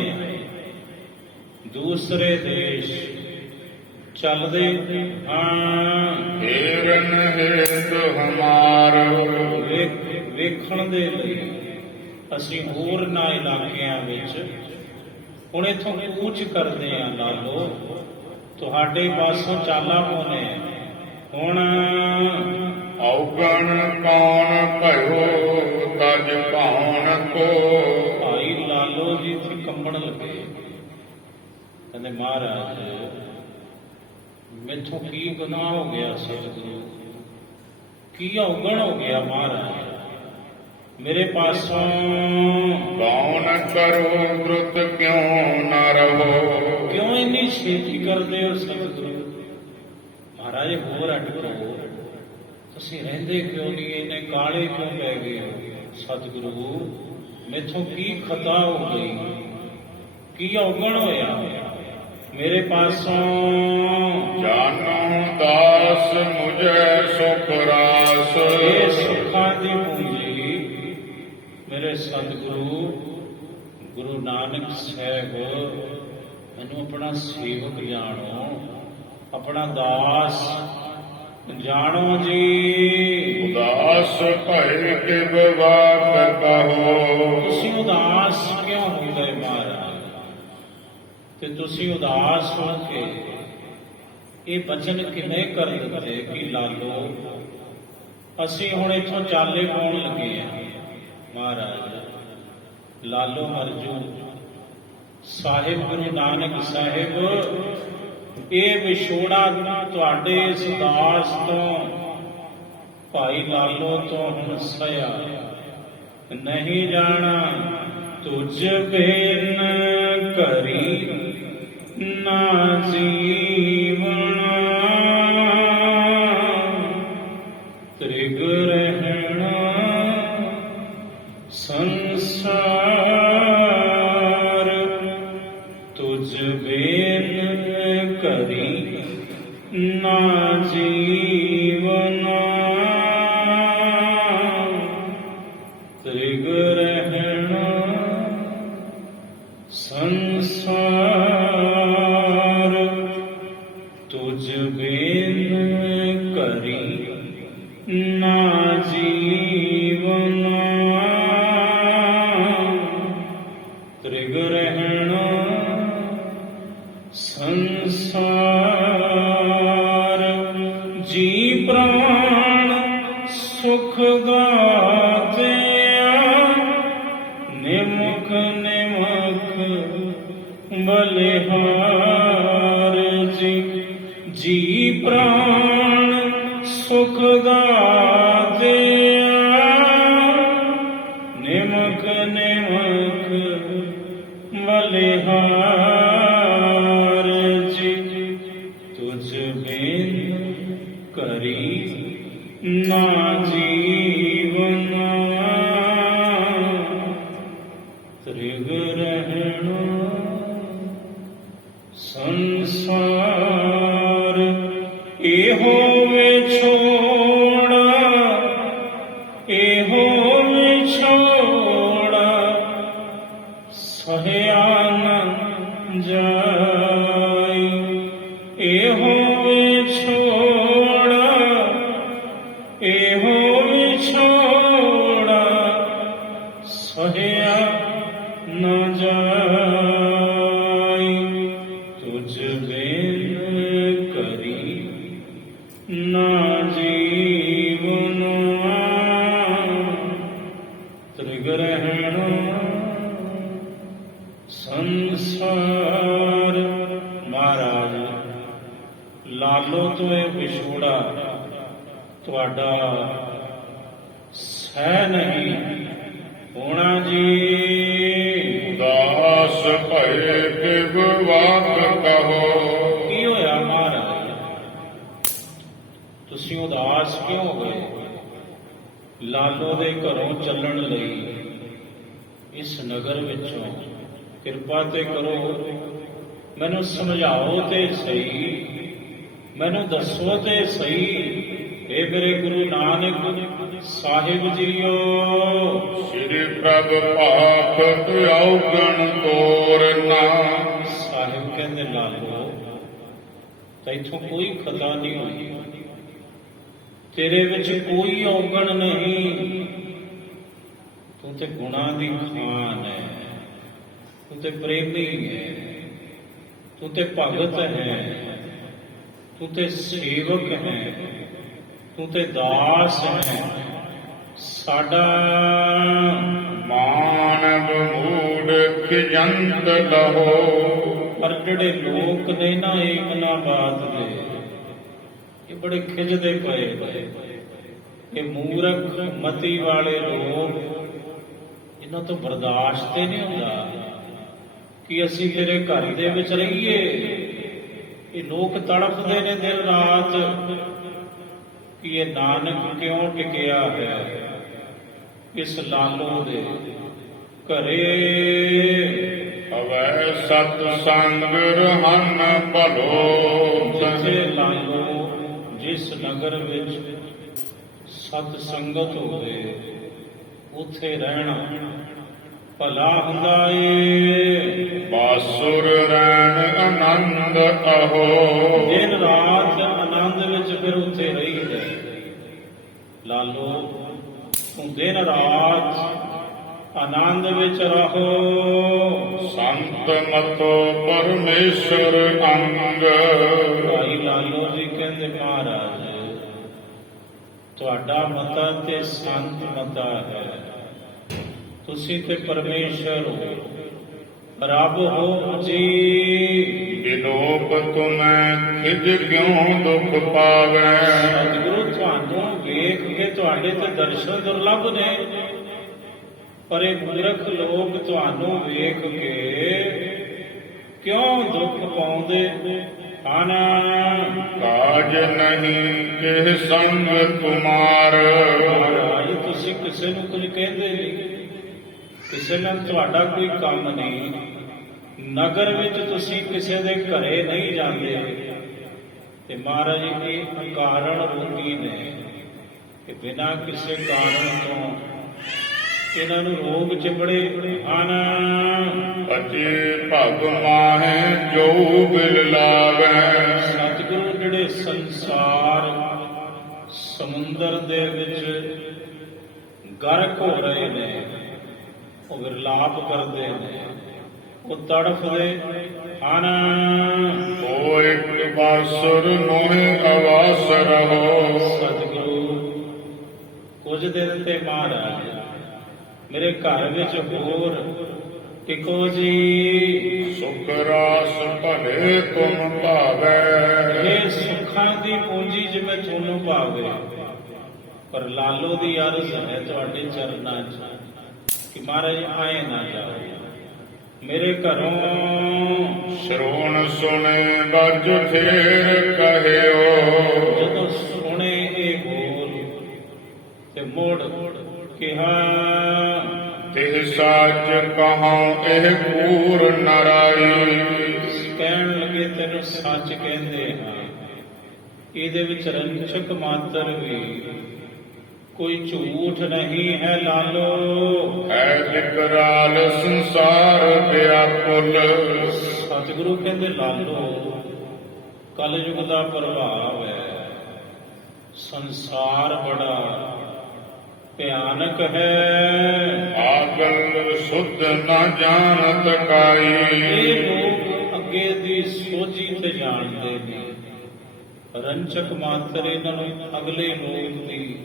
ਦੂਸਰੇ ਦੇਸ਼ ਚੱਲਦੇ ਹਾਂ। ਹੀਰਨ ਹੇਤ ਹਮਾਰ। ਵੇਖਣ ਦੇ ਲਈ ਅਸੀਂ ਹੋਰ ਨਾ ਇਲਾਕਿਆਂ ਵਿੱਚ ਹੁਣ ਇੱਥੋਂ ਕੂਚ ਕਰਦੇ ਹਾਂ ਲਾਲੋ, ਤੁਹਾਡੇ ਪਾਸੋਂ ਚਾਲਾਂ ਪਾਉਨੇ। ਹੁਣ ਔਗਣ ਕੌਣ ਭਇਓ ਤਜ ਭਾਉਣ ਕੋ। ਭਾਈ ਲਾਲੋ ਜੀ ਤੇ ਕੰਬਣ ਲੱਗੇ, ਕਹਿੰਦੇ ਮਹਾਰਾਜ ਮੈਥੋਂ ਕੀ ਗੁਨਾਹ ਹੋ ਗਿਆ ਸਤਿਗੁਰੂ, ਕੀ ਔਗਣ ਹੋ ਗਿਆ ਮਹਾਰਾਜ ਮੇਰੇ ਪਾਸੋਂ। ਕੌਣ ਕਰੋ ਦ੍ਰੁਤ ਕਿਉਂ ਨਾ ਰਹੋ। ਕਿਉਂ ਇੰਨੀ ਛੇਤੀ ਕਰਦੇ ਹੋ ਸਤਿਗੁਰੂ। ਮਹਾਰਾਜ ਹੋਰ ਅਟਕੋ, ਤੁਸੀਂ ਰਹਿੰਦੇ ਕਿਉਂ ਨਹੀਂ, ਇੰਨੇ ਕਾਲੇ ਕਿਉਂ ਪੈ ਗਏ ਹੋ ਸਤਿਗੁਰੂ। ਮੈਥੋਂ ਕੀ ਖਤਾ ਹੋ ਗਈ, ਕੀ ਔਗਣ ਹੋਇਆ ਮੇਰੇ ਪਾਸੋਂ। ਜਾਨੋ ਦਾਸ ਮੁਝੇ ਸੁਖ ਰਾਸ। ਇਹ ਸੁੱਖਾਂ ਦੀ ਪੂੰਜੀ ਮੇਰੇ ਸਤਿਗੁਰੂ ਗੁਰੂ ਨਾਨਕ ਸਾਹਿਬ ਮੈਨੂੰ ਆਪਣਾ ਸੇਵਕ ਜਾਣੋ, ਆਪਣਾ ਦਾਸ ਜਾਣੋ ਜੀ। ਉਦਾਸ ਭਇ ਕੇ ਬਵਾਕ ਕਹੋ। ਤੁਸੀਂ ਉਦਾਸ ਕਿਉਂ ਹੋ ਗਏ ਮਹਾਰਾਜ, ਤੇ ਤੁਸੀਂ ਉਦਾਸ ਹੋ ਕੇ ਇਹ ਬਚਨ ਕਿਵੇਂ ਕਰ ਦਿੱਤੇ ਕਿ ਲਾਲੋ ਅਸੀਂ ਹੁਣ ਇੱਥੋਂ ਚਾਲੇ ਪਾਉਣ ਲੱਗੇ ਆ। ਮਹਾਰਾਜ ਲਾਲੋ ਅਰਜੂ ਸਾਹਿਬ ਗੁਰੂ ਨਾਨਕ ਸਾਹਿਬ ਇਹ ਵਿਛੋੜਾ ਤੁਹਾਡੇ ਇਸ ਦਾਸ ਤੋਂ ਭਾਈ ਲਾਲੋ ਤੋਂ ਹੁਣ ਸਇਆ ਨਹੀਂ ਜਾਣਾ। ਤੁਝ ਬਿਨ ਕਰੀ ਨਾ ਜੀਵਨ ਤ੍ਰਿਗ ਰਹਿਣਾ ਸੰਸਾਰ। ਤੁਝ ਬਿਨ ਕਰੀ ਨਾ ਜੀਵਨ ਤ੍ਰਿਗ ਰਹਿਣਾ ਸੰਸਾਰ। ਤੁਝ ਬਿਨ ਕਰੀ ਨਾ ਜੀਵਨ ਤ੍ਰਿਗ ਰਹਿਣਾ ਸੰਸਾਰ। ਜੀ ਪ੍ਰਾਣ ਸੁਖ ਦਾਤਿਆ ਨਿਮਖ ਨਿਮਖ ਬਲਿਹਾਰ ਜੀ। ਜੀ ਪ੍ਰਾਣ ਸੁਖ ਦਾਤਿਆ ਨਿਮਕ ਨਿਮਕ ਬਲਿਹਾਰ ਜੀ ਤੁਝ ਬਿਨ ਕਰੀ ਨਾ ਜੀਵਨ ਤ੍ਰਿਗ ਰਹਿਣਾ ਸੰਸਾਰ ਇਹੋ ਵਿਛੋੜਾ ਇਹੋ ਵਿਛੋੜਾ ਸਹਿਆ ਨ ਜਾਈ ਇਹੋ ਵਿਛੋੜਾ ਇਹੋ ਵਿਛੋੜਾ ਸਹਿਆ ਨ ਜਾਈ ਤੁਝ ਬਿਨ ਕਰੀ ਨਾ ਜੀਵਨ ਤ੍ਰਿਗ ਰਹਿਣਾ ਸੰਸਾਰ। ਮਹਾਰਾਜ ਲਾਲੋ ਤੋਂ ਇਹ ਵਿਛੋੜਾ ਤੁਹਾਡਾ ਸਹਿ ਨਹੀਂ ਹੋਣਾ ਜੀ। ਦਾਸ ਭਏ ਬਿਗਵਾਤ ਕਹੋ। ਕੀ ਹੋਇਆ ਮਹਾਰਾਜ, ਤੁਸੀਂ ਉਦਾਸ ਕਿਉਂ ਹੋਏ? ਲਾਲੋ ਦੇ ਘਰੋਂ ਚੱਲਣ ਲਈ ਇਸ ਨਗਰ ਵਿੱਚੋਂ ਕਿਰਪਾ ਤੇ ਕਰੋ, ਮੈਨੂੰ ਸਮਝਾਓ ਤੇ ਸਹੀ, ਮੈਨੂੰ ਦੱਸੋ ਤੇ ਸਹੀ। ਇਹ ਮੇਰੇ ਗੁਰੂ ਨਾਨਕ ਸਾਹਿਬ ਜੀਓ। ਸ੍ਰੀ ਪ੍ਰਭ ਭਾਖਤ ਔਗਣ ਤੋਰਨਾ। ਸਾਹਿਬ ਕਹਿੰਦੇ ਲਾਲੋ ਤੈਥੋਂ ਕੋਈ ਖਤਾ ਨਹੀਂ ਹੋਈ, ਤੇਰੇ ਵਿੱਚ ਕੋਈ ਔਗਣ ਨਹੀਂ, ਤੂੰ ਤੇ ਗੁਣਾਂ ਦੀ ਖਾਨ ਹੈ, ਤੂੰ ਤੇ ਪ੍ਰੇਮੀ ਹੈ, ਤੂੰ ਤੇ ਭਗਤ ਹੈ, ਤੂੰ ਤੇ ਸੇਵਕ ਹੈ, ਤੂੰ ਤੇ ਦਾਸ ਹੈ। ਸਾਡਾ ਮਾਨਵ ਮੂੜ ਖਿਜੰਤ ਲਹੋ। ਪਰ ਜਿਹੜੇ ਲੋਕ ਨੇ ਨਾ ਏਕ ਨਾ ਬਾਤ ਦੇ, ਇਹ ਬੜੇ ਖਿਜਦੇ ਪਏ, ਇਹ ਮੂਰਖ ਮਤੀ ਵਾਲੇ ਲੋਕ, ਇਹਨਾਂ ਤੋਂ ਬਰਦਾਸ਼ਤ ਹੀ ਨਹੀਂ ਹੁੰਦਾ ਕਿ ਅਸੀਂ ਤੇਰੇ ਘਰ ਦੇ ਵਿੱਚ ਰਹੀਏ। ਇਹ ਲੋਕ ਤੜਫਦੇ ਨੇ ਦਿਨ ਰਾਤ ਕਿ ਇਹ ਨਾਨਕ ਕਿਉਂ ਟਿਕਿਆ ਹੈ ਇਸ ਲਾਲੋ ਦੇ ਘਰੇ। ਅਵੈ ਸਤ ਸੰਗ ਰਹਨ ਭਲੋ। ਜਿੱਥੇ ਲਾਲੋ ਜਿਸ ਨਗਰ ਵਿੱਚ ਸਤ ਸੰਗਤ ਹੋਵੇ ਉੱਥੇ ਰਹਿਣਾ ਭਲਾ ਹੁੰਦਾ ਏ। ਬਾਸੁਰ ਰੈਣ ਆਨੰਦ ਅਹੋ। ਦਿਨ ਰਾਤ ਆਨੰਦ ਵਿੱਚ ਫਿਰ ਉੱਥੇ ਰਹੀਦਾ। ਲਾਲੋ ਤੂੰ ਦਿਨ ਰਾਤ ਆਨੰਦ ਵਿੱਚ ਰਹੋ। ਸੰਤ ਮਤੋ ਪਰਮੇਸ਼ਰ ਅੰਗ। ਭਾਈ ਲਾਲੋ ਜੀ ਕਹਿੰਦੇ ਮਹਾਰਾਜ ਤੁਹਾਡਾ ਮਤਾ ਤੇ ਸੰਤ ਮਤਾ ਹੈ, ਤੁਸੀਂ ਤੇ ਪਰਮੇਸ਼ਰ ਹੋ, ਰੱਬ ਹੋ ਜੀ। ਵਿਲੋਪ ਤੁਮੈ ਖਿਜ ਕਿਉਂ ਦੁਖ ਪਾਵੈ। ਸਤਿਗੁਰੂ ਤੁਹਾਨੂੰ ਵੇਖ ਕੇ ਤੁਹਾਡੇ ਤੇ ਦਰਸ਼ਨ ਦੁਰਲੱਭ ਨੇ, ਪਰ ਇਹ ਮੂਰਖ ਲੋਕ ਤੁਹਾਨੂੰ ਵੇਖ ਕੇ ਕਿਉਂ ਦੁੱਖ ਪਾਉਂਦੇ ਹਨ। ਕਾਜ ਨਹੀਂ ਕਿਹ ਸੰਗ ਤੁਮਾਰ। ਮਹਾਰਾਜ ਤੁਸੀਂ ਕਿਸੇ ਨੂੰ ਕੁਝ ਕਹਿੰਦੇ ਨਹੀਂ, ਕਿਸੇ ਨਾਲ ਤੁਹਾਡਾ ਕੋਈ ਕੰਮ ਨਹੀਂ, ਨਗਰ ਵਿੱਚ ਤੁਸੀਂ ਕਿਸੇ ਦੇ ਘਰੇ ਨਹੀਂ ਜਾਂਦੇ, ਤੇ ਮਹਾਰਾਜ ਇਹ ਅਕਾਰਣ ਰੋਗੀ ਨੇ ਕਿ ਬਿਨਾਂ ਕਿਸੇ ਕਾਰਨ ਤੋਂ ਇਹਨਾਂ ਨੂੰ ਰੋਗ ਚਿਬੜੇ ਹਨ। ਅਜੇ ਭਗ ਮਾਹੇ ਜੋ ਬਿਲ ਲਾਵੈ। ਸਤਿਗੁਰੂ ਜਿਹੜੇ ਸੰਸਾਰ ਸਮੁੰਦਰ ਦੇ ਵਿੱਚ ਗਰਕ ਹੋ ਰਹੇ ਨੇ, ਉਹ ਵਿਰਲਾਪ ਕਰਦੇ ਨੇ, ਉਹ ਤੜਫਦੇ ਹਨ। ਉਹ ਇੱਕ ਬਾਸੁਰ ਨੋਹਿ ਅਵਾਸਰ ਹੋ। ਸਤਿਗੁਰੂ ਕੁਝ ਦਿਨ ਤੇ ਮਹਾਰਾਜ ਮੇਰੇ ਘਰ ਵਿੱਚ ਹੋਰ ਟਿਕੋ ਜੀ। ਸੁਖ ਰਾਸ ਭਲੇ ਤੁਮ ਭਾਵੈ। ਇਹ ਸੁੱਖਾਂ ਦੀ ਪੂੰਜੀ ਜਿਵੇਂ ਤੁਹਾਨੂੰ ਭਾਵੇ, ਪਰ ਲਾਲੋ ਦੀ ਅਰਜ਼ ਹੈ ਤੁਹਾਡੇ ਚਰਨਾਂ 'ਚ ਕਿ ਮਹਾਰਾਜ ਆਏ ਨਾ ਜਾਓ ਮੇਰੇ ਘਰੋਂ। ਸ਼ਰਵਣ ਸੁਣੇ ਬੱਜ ਫੇਰ ਕਹਿਓ, ਜਦੋਂ ਸੁਣੇ ਇਹ ਬੋਲ ਤੇ ਮੋੜ ਕਿਹਾ, ਤਿਹ ਸਾਚ ਕਹਾਂ ਇਹ ਪੂਰ ਨਰਾਈ। ਕਹਿਣ ਲੱਗੇ ਤੈਨੂੰ ਸੱਚ ਕਹਿੰਦੇ ਹਾਂ, ਇਹਦੇ ਵਿੱਚ ਰੰਚਕ ਮਾਤਰ ਵੀ ਕੋਈ ਝੂਠ ਨਹੀਂ ਹੈ ਲਾਲੋ। ਹੈ ਵਿਕਰਾਲ ਸੰਸਾਰ ਵਿਆਪੁਲ। ਸਤਿਗੁਰੂ ਕਹਿੰਦੇ ਲਾਲੋ ਕਲਯੁਗ ਦਾ ਪ੍ਰਭਾਵ ਹੈ, ਸੰਸਾਰ ਬੜਾ ਭਿਆਨਕ ਹੈ। ਆਗਲ ਸੁਧ ਨਾ ਜਾਣਤ ਕਾਈ। ਇਹ ਲੋਕ ਅੱਗੇ ਦੀ ਸੋਝੀ ਤੇ ਜਾਣਦੇ ਨੇ, ਰੰਚਕ ਮਾਤਰ ਇਹਨਾਂ ਨੂੰ ਅਗਲੇ ਲੋਕ ਦੀ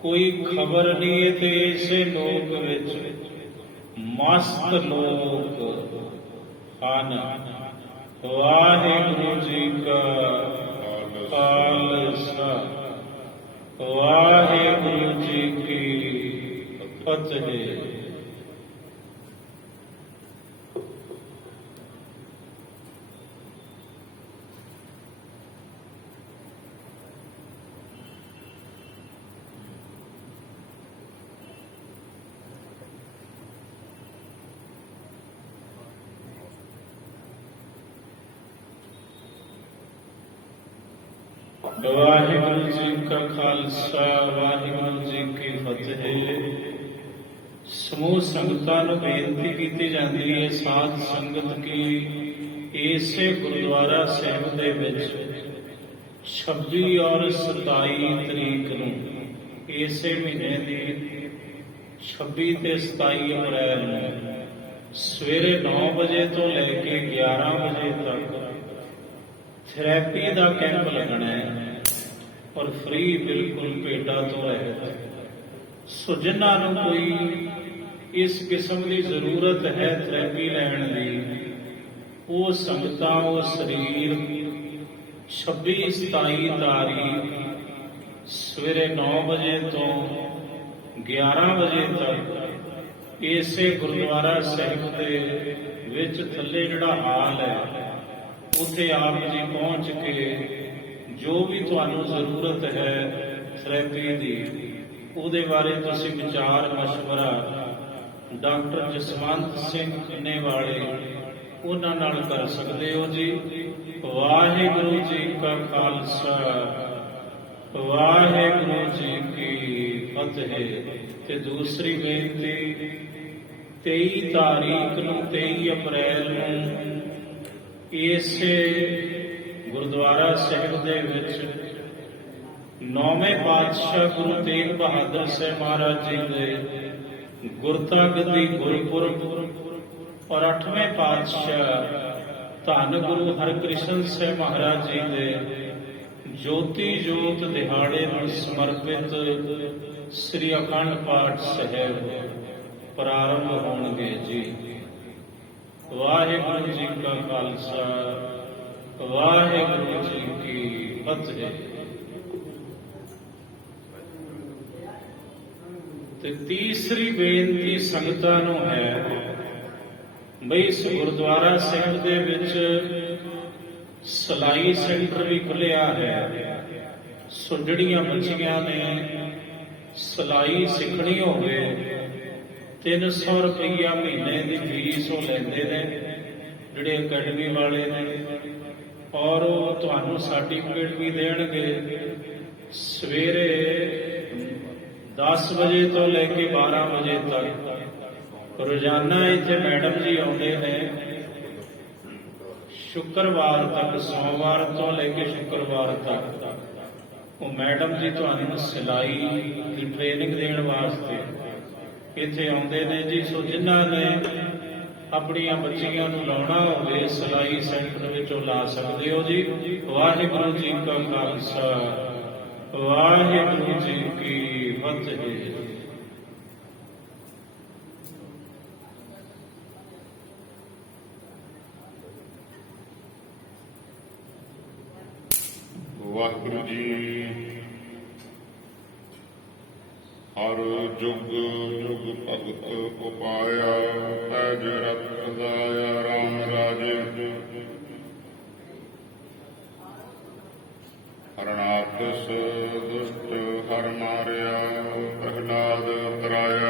ਕੋਈ ਖਬਰ ਨਹੀਂ ਹੈ। ਤੇ ਇਸੇ ਲੋਕ ਵਿੱਚ ਮਸਤ ਲੋਕ ਹਨ। ਵਾਹਿਗੁਰੂ ਜੀ ਕਾ ਖਾਲਸਾ, ਵਾਹਿਗੁਰੂ ਜੀ ਕੀ ਫਤਿਹ। ਵਾਹਿਗੁਰੂ ਜੀ ਕਾ ਖਾਲਸਾ, ਵਾਹਿਗੁਰੂ ਜੀ ਕੀ ਫਤਿਹ। ਸਮੂਹ ਸੰਗਤਾਂ ਨੂੰ ਬੇਨਤੀ ਕੀਤੀ ਜਾਂਦੀ ਹੈ, ਸਾਧ ਸੰਗਤ ਕੀ ਇਸੇ ਗੁਰਦੁਆਰਾ ਸਾਹਿਬ ਦੇ ਵਿੱਚ 26 ਔਰ 27 ਤਰੀਕ ਨੂੰ, ਇਸੇ ਮਹੀਨੇ ਦੀ 26 ਤੇ 27 ਅਪ੍ਰੈਲ ਨੂੰ ਸਵੇਰੇ 9 ਵਜੇ ਤੋਂ ਲੈ ਕੇ 11 ਵਜੇ ਤੱਕ ਥੈਰੇਪੀ ਦਾ ਕੈਂਪ ਲੱਗਣਾ ਹੈ ਔਰ ਫ੍ਰੀ, ਬਿਲਕੁਲ ਭੇਡਾਂ ਤੋਂ ਰਹਿਤ। ਸੋ ਜਿਨ੍ਹਾਂ ਨੂੰ ਕੋਈ ਇਸ ਕਿਸਮ ਦੀ ਜ਼ਰੂਰਤ ਹੈ ਥੈਰੇਪੀ ਲੈਣ ਦੀ, ਉਹ ਸੰਗਤਾਂ ਉਹ ਸਰੀਰ 26-27 ਤਾਰੀਖ ਸਵੇਰੇ 9 ਵਜੇ ਤੋਂ 11 ਵਜੇ ਤੱਕ ਇਸੇ ਗੁਰਦੁਆਰਾ ਸਾਹਿਬ ਦੇ ਵਿੱਚ ਥੱਲੇ ਜਿਹੜਾ ਹਾਲ ਹੈ ਉੱਥੇ ਆਪ ਜੀ ਪਹੁੰਚ ਕੇ ਜੋ ਵੀ ਤੁਹਾਨੂੰ ਜ਼ਰੂਰਤ ਹੈ ਥੈਰੇਪੀ ਦੀ, ਉਹਦੇ ਬਾਰੇ ਤੁਸੀਂ ਵਿਚਾਰ ਮਸ਼ਵਰਾ ਡਾਕਟਰ ਜਸਵੰਤ ਸਿੰਘ ਖੰਨੇ ਵਾਲੇ ਉਹਨਾਂ ਨਾਲ ਕਰ ਸਕਦੇ ਹੋ ਜੀ। ਵਾਹਿਗੁਰੂ ਜੀ ਕਾ ਖਾਲਸਾ, ਵਾਹਿਗੁਰੂ ਜੀ ਕੀ ਫਤਿਹ। ਤੇ ਦੂਸਰੀ ਬੇਨਤੀ, 23 ਤਾਰੀਖ ਨੂੰ 23 ਅਪ੍ਰੈਲ ਨੂੰ ਇਸੇ ਗੁਰਦੁਆਰਾ ਸਾਹਿਬ ਦੇ ਵਿੱਚ 9ਵੇਂ ਪਾਤਸ਼ਾਹ ਗੁਰੂ ਤੇਗ ਬਹਾਦਰ ਸਾਹਿਬ ਮਹਾਰਾਜ ਜੀ ਦੇ ਗੁਰਤਾ ਗੱਦੀ ਗੁਰਪੁਰਬ ਔਰ 8ਵੇਂ ਪਾਤਸ਼ਾਹ ਧੰਨ ਗੁਰੂ ਹਰਿਕ੍ਰਿਸ਼ਨ ਸਾਹਿਬ ਮਹਾਰਾਜ ਜੀ ਦੇ ਜੋਤੀ ਜੋਤ ਦਿਹਾੜੇ ਨੂੰ ਸਮਰਪਿਤ ਸ੍ਰੀ ਅਖੰਡ ਪਾਠ ਸਾਹਿਬ ਪ੍ਰਾਰੰਭ ਹੋਣਗੇ ਜੀ। ਵਾਹਿਗੁਰੂ ਜੀ ਕਾ ਖਾਲਸਾ, ਵਾਹਿਗੁਰੂ ਜੀ ਕੀ ਫਤਿਹ। ਤੇ ਤੀਸਰੀ ਬੇਨਤੀ ਸੰਗਤਾਂ ਨੂੰ ਹੈ ਬਈ ਇਸ ਗੁਰਦੁਆਰਾ ਸਾਹਿਬ ਦੇ ਵਿੱਚ ਸਿਲਾਈ ਸੈਂਟਰ ਵੀ ਖੁੱਲਿਆ ਹੈ। ਸੋ ਜਿਹੜੀਆਂ ਬੱਚੀਆਂ ਨੇ ਸਿਲਾਈ ਸਿੱਖਣੀ ਹੋਵੇ 300 ਰੁਪਈਆ ਮਹੀਨੇ ਦੀ ਫੀਸ ਉਹ ਲੈਂਦੇ ਨੇ ਜਿਹੜੇ ਅਕੈਡਮੀ ਵਾਲੇ ਨੇ, ਔਰ ਉਹ ਤੁਹਾਨੂੰ ਸਰਟੀਫਿਕੇਟ ਵੀ ਦੇਣਗੇ। ਸਵੇਰੇ 10 ਵਜੇ ਤੋਂ ਲੈ ਕੇ 12 ਵਜੇ ਤੱਕ ਰੋਜ਼ਾਨਾ ਇੱਥੇ ਮੈਡਮ ਜੀ ਆਉਂਦੇ ਨੇ। ਸ਼ੁੱਕਰਵਾਰ ਤੱਕ, ਸੋਮਵਾਰ ਤੋਂ ਲੈ ਕੇ ਸ਼ੁੱਕਰਵਾਰ ਤੱਕ ਉਹ ਮੈਡਮ ਜੀ ਤੁਹਾਨੂੰ ਸਿਲਾਈ ਦੀ ਟ੍ਰੇਨਿੰਗ ਦੇਣ ਵਾਸਤੇ ਇੱਥੇ ਆਉਂਦੇ ਨੇ ਜੀ। ਸੋ ਜਿਨ੍ਹਾਂ ਨੇ ਆਪਣੀਆਂ ਬੱਚੀਆਂ ਨੂੰ ਲਾਉਣਾ ਹੋਵੇ ਸਿਲਾਈ ਸੈਂਟਰ ਵਿੱਚ ਉਹ ਲਾ ਸਕਦੇ ਹੋ ਜੀ। ਵਾਹਿਗੁਰੂ ਜੀ ਕਾ ਖਾਲਸਾ, ਵਾਹਿਗੁਰੂ ਜੀ ਕੀ ਫਤਿਹ। ਵਾਹਿਗੁਰੂ ਜੀ। ਹਰ ਜੁਗ ਜੁਗ ਭਗਤ ਉਪਾਇਆ, ਪੈਜ ਰਤ ਦਾਇਆ ਰਾਮ ਰਾਜੇ। ਹਰਨਾਕਸ ਦੁਸ਼ਟ ਹਰ ਮਾਰਿਆ, ਪ੍ਰਹਲਾਦ ਤਰਾਇਆ।